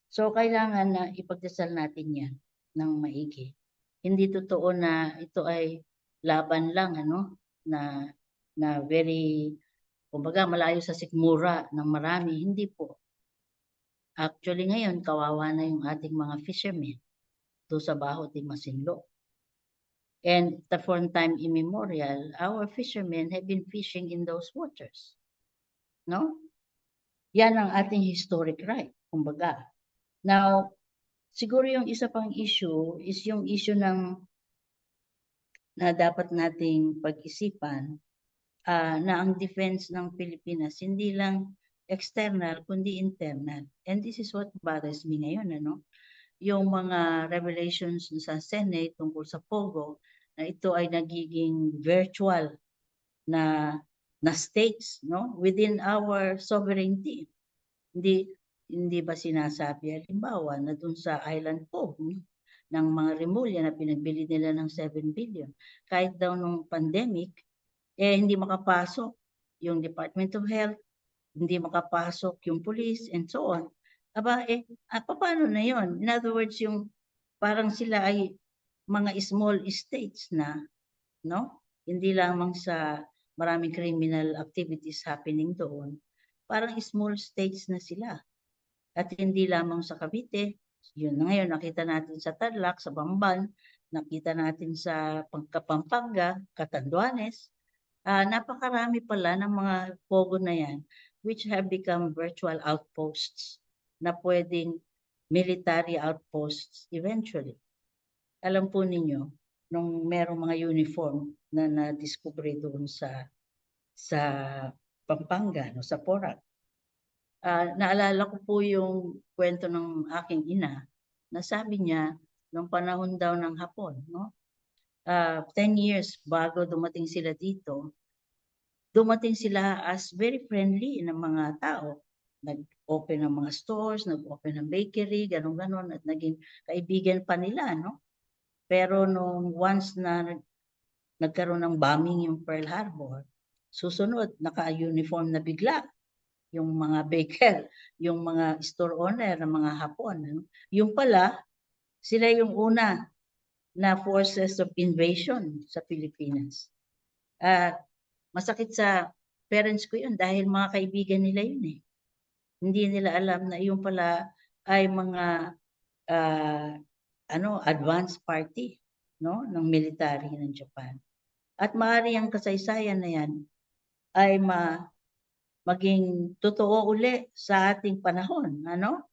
So, kailangan na ipagdasal natin yan ng maigi. Hindi totoo na ito ay laban lang, na very, kumbaga, malayo sa sikmura ng marami. Hindi po. Actually, ngayon, kawawa na yung ating mga fishermen doon sa Baho de Masinloc. And from time immemorial, our fishermen have been fishing in those waters. Yan ang ating historic right, kumbaga. Now, siguro yung isa pang issue is yung issue na dapat nating pag-isipan na ang defense ng Pilipinas hindi lang external kundi internal. And this is what bothers me ngayon, yung mga revelations sa Senate tungkol sa POGO na ito ay nagiging virtual na states, within our sovereignty. Hindi ba sinasabi halimbawa na dun sa island po ng mga Remulla na pinagbili nila ng 7 billion. Kahit daw nung pandemic, hindi makapasok yung Department of Health, hindi makapasok yung police and so on. Paano na yon? In other words, yung parang sila ay mga small states na, hindi lamang sa maraming criminal activities happening doon. Parang small states na sila. At hindi lamang sa Cavite, yun na ngayon nakita natin sa Tarlac, sa Bamban, nakita natin sa Pampanga, Catanduanes. Napakarami pala ng mga POGO na yan which have become virtual outposts na pwedeng military outposts eventually. Alam po ninyo, nung merong mga uniform na na-discover doon sa Pampanga, sa Porac. Naalala ko po yung kwento ng aking ina na sabi niya, nung panahon daw ng Hapon, no? 10 years bago dumating sila dito, dumating sila as very friendly ng mga tao. Nag-open ng mga stores, nag-open ng bakery, ganon-ganon, at naging kaibigan pa nila, no? Pero nung once na nagkaroon ng bombing yung Pearl Harbor, susunod, naka-uniform na bigla yung mga baker, yung mga store owner ng mga Hapon. No? Yung pala, sila yung una na forces of invasion sa Pilipinas. Masakit sa parents ko yun dahil mga kaibigan nila yun eh. Hindi nila alam na yung pala ay mga advanced party, no, ng military ng Japan. At maaari ang kasaysayan na yan ay maging totoo uli sa ating panahon, ano?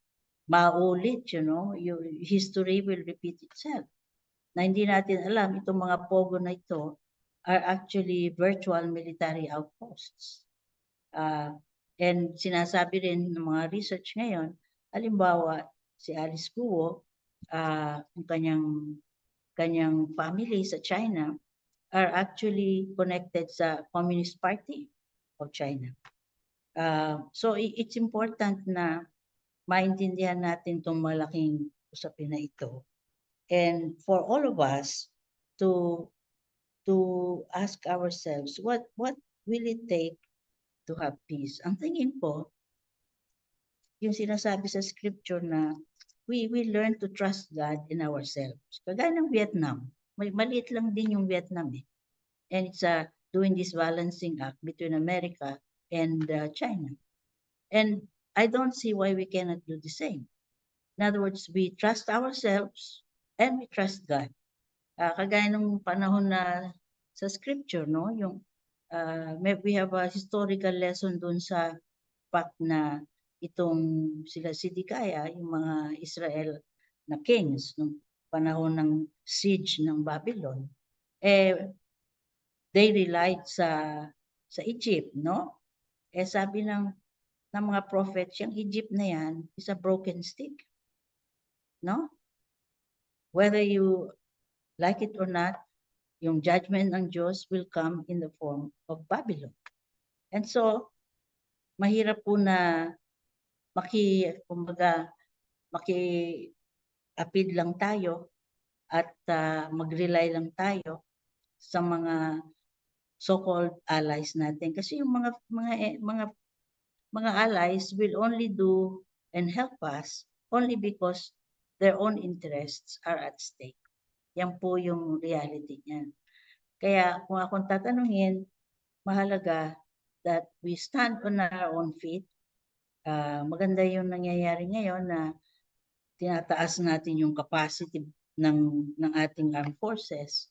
Maulit, yung history will repeat itself. Na hindi natin alam, itong mga pogo na ito are actually virtual military outposts. And sinasabi rin ng mga research ngayon, halimbawa, si Alice Guo, ang kanyang family sa China are actually connected sa Communist Party of China. So it's important na maintindihan natin itong malaking usapin na ito. And for all of us to ask ourselves, what will it take to have peace? Ang tingin ko, yung sinasabi sa scripture na we learn to trust God in ourselves. Kagaya ng Vietnam, maliit lang din yung Vietnam eh. And it's doing this balancing act between America and China. And I don't see why we cannot do the same. In other words, we trust ourselves and we trust God. Kagaya nung panahon na sa scripture, no? Yung we have a historical lesson dun sa fact na itong sila Sidikaya, yung mga Israel na kings nung panahon ng siege ng Babylon, they relied sa Egypt, no? Sabi ng mga prophets, yung Egypt na yan is a broken stick. No? Whether you like it or not, yung judgment ng Diyos will come in the form of Babylon. And so, mahirap po na maki-apid lang tayo at mag-rely lang tayo sa mga so-called allies natin. Kasi yung mga allies will only do and help us only because their own interests are at stake. Yan po yung reality niyan. Kaya kung akong tatanungin, mahalaga that we stand on our own feet. Maganda yung nangyayari ngayon na tinataas natin yung capacity ng ating armed forces.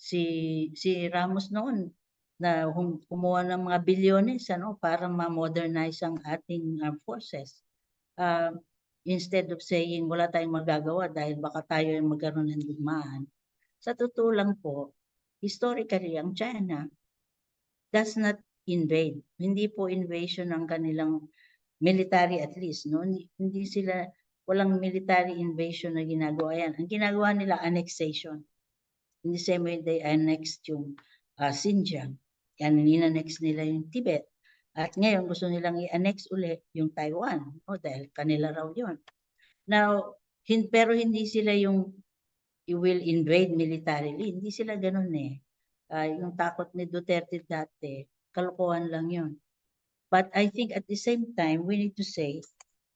Si Ramos noon na kumuha ng mga bilyones para ma-modernize ang ating armed forces. Instead of saying wala tayong magagawa dahil baka tayo ay magkaroon ng digmaan. Sa totoo lang po, historically ang China does not invade. Hindi po invasion ng kanilang military at least. No? Hindi sila, walang military invasion na ginagawa yan. Ang ginagawa nila, annexation. In the same way they annexed yung Xinjiang. Yan, in-annex nila yung Tibet. At ngayon, gusto nilang i-annex ulit yung Taiwan. Dahil kanila raw yun. Now, pero hindi sila yung you will invade militarily. Hindi sila ganun eh. Yung takot ni Duterte dati, kalokohan lang yun. But I think at the same time, we need to say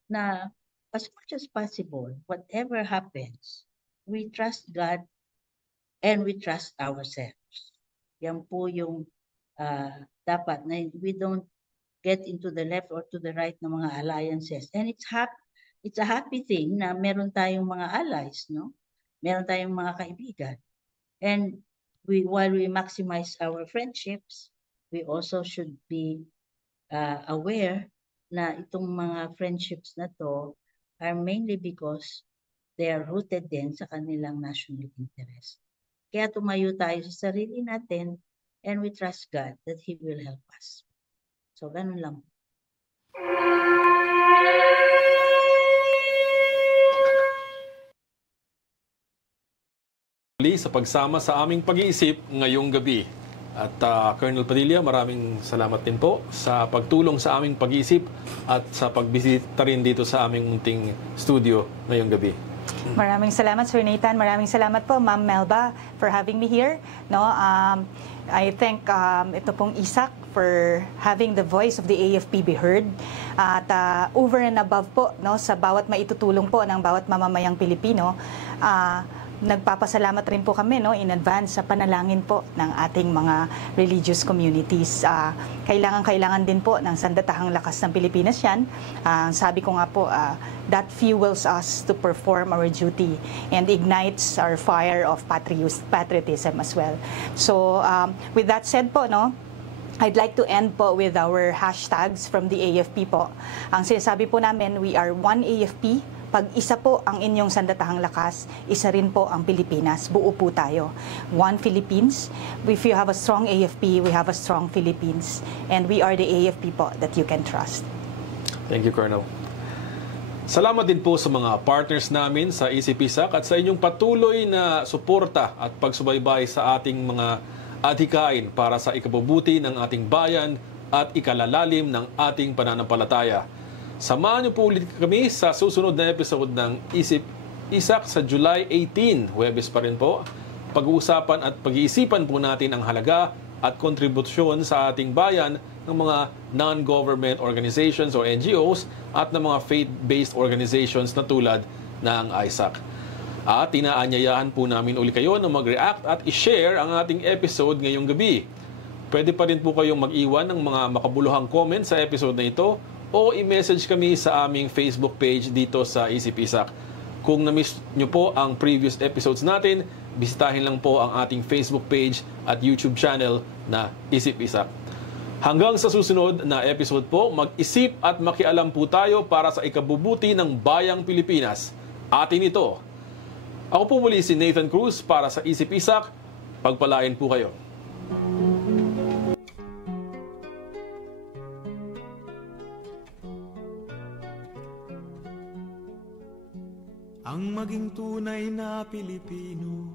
na as much as possible, whatever happens, we trust God and we trust ourselves. Yan po yung dapat na we don't get into the left or to the right ng mga alliances. And it's a happy thing na meron tayong mga allies, no? Meron tayong mga kaibigan. And while we maximize our friendships, we also should be aware na itong mga friendships na to are mainly because they are rooted din sa kanilang national interest. Kaya tumayo tayo sa sarili natin and we trust God that He will help us. So, ganun lang. muli sa pagsama sa aming pag-iisip ngayong gabi. At Colonel Padilla, maraming salamat din po sa pagtulong sa aming pag-iisip at sa pagbisita rin dito sa aming munting studio ngayong gabi. Maraming salamat, Sir Nathan. Maraming salamat po, Ma'am Melba, for having me here. No, I thank ito pong ISAC for having the voice of the AFP be heard. At over and above po, no, sa bawat maitutulong po ng bawat mamamayang Pilipino, nagpapasalamat rin po kami, no, in advance sa panalangin po ng ating mga religious communities. Kailangan din po ng sandatahang lakas ng Pilipinas yan. Sabi ko nga po, that fuels us to perform our duty and ignites our fire of patriotism as well. So with that said po, no, I'd like to end po with our hashtags from the AFP po. Ang sinasabi po namin, we are one AFP. Pag isa po ang inyong sandatahang lakas, isa rin po ang Pilipinas. Buo po tayo. One Philippines. If you have a strong AFP, we have a strong Philippines. And we are the AFP po that you can trust. Thank you, Colonel. Salamat din po sa mga partners namin sa ICP-SAC at sa inyong patuloy na suporta at pagsubaybay sa ating mga adhikain para sa ikabubuti ng ating bayan at ikalalalim ng ating pananampalataya. Samahan niyo po ulit kami sa susunod na episode ng ISAC sa July 18, Huwebes pa rin po. Pag-uusapan at pag-iisipan po natin ang halaga at kontribusyon sa ating bayan ng mga non-government organizations or NGOs at ng mga faith-based organizations na tulad ng ISAC. At tinaanyayahan po namin uli kayo na mag-react at i-share ang ating episode ngayong gabi. Pwede pa rin po kayong mag-iwan ng mga makabuluhang comment sa episode na ito o i-message kami sa aming Facebook page dito sa ICP-SAC. Kung na-miss nyo po ang previous episodes natin, bisitahin lang po ang ating Facebook page at YouTube channel na ICP-SAC. Hanggang sa susunod na episode po, mag-isip at makialam po tayo para sa ikabubuti ng bayang Pilipinas. Atin ito. Ako po muli si Nathan Cruz para sa ICP-SAC. Pagpalain po kayo. Ang maging tunay na Pilipino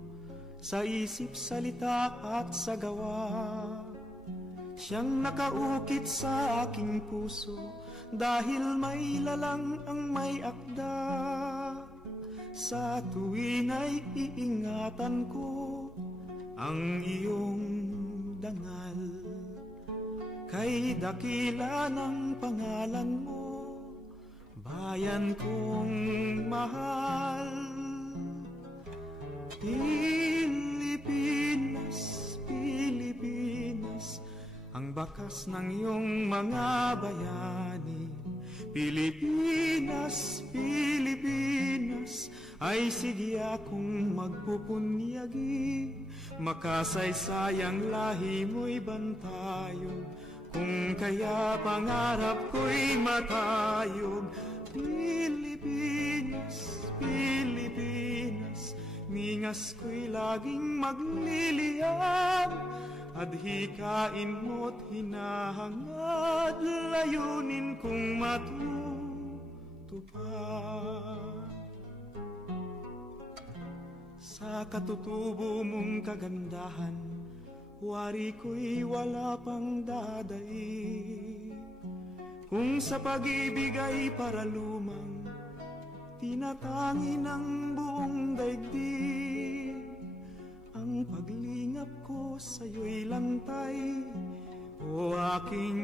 sa isip, salita at sa gawa, siyang nakaukit sa aking puso dahil may lalang ang may akda. Sa tuwing ay iingatan ko ang iyong dangal, kay dakila ng pangalan mo, bayan kong mahal. Pilipinas, Pilipinas, ang bakas ng iyong mga bayani. Pilipinas, Pilipinas, ay sige akong magpupunyagi. Makasaysayang lahi mo'y bantayo, kung kaya pangarap ko'y matayog. Pilipinas, Pilipinas, ningas ko'y laging magliliyab. Adhikain mo't hinahangad, layunin kong matutupad. Sa katutubo mong kagandahan, wari ko'y wala pang dadai. Kung sa pag-ibig ay para lumang, tinatangi ng buong daigdig. Ang paglingap ko sa'yo'y lantay, o aking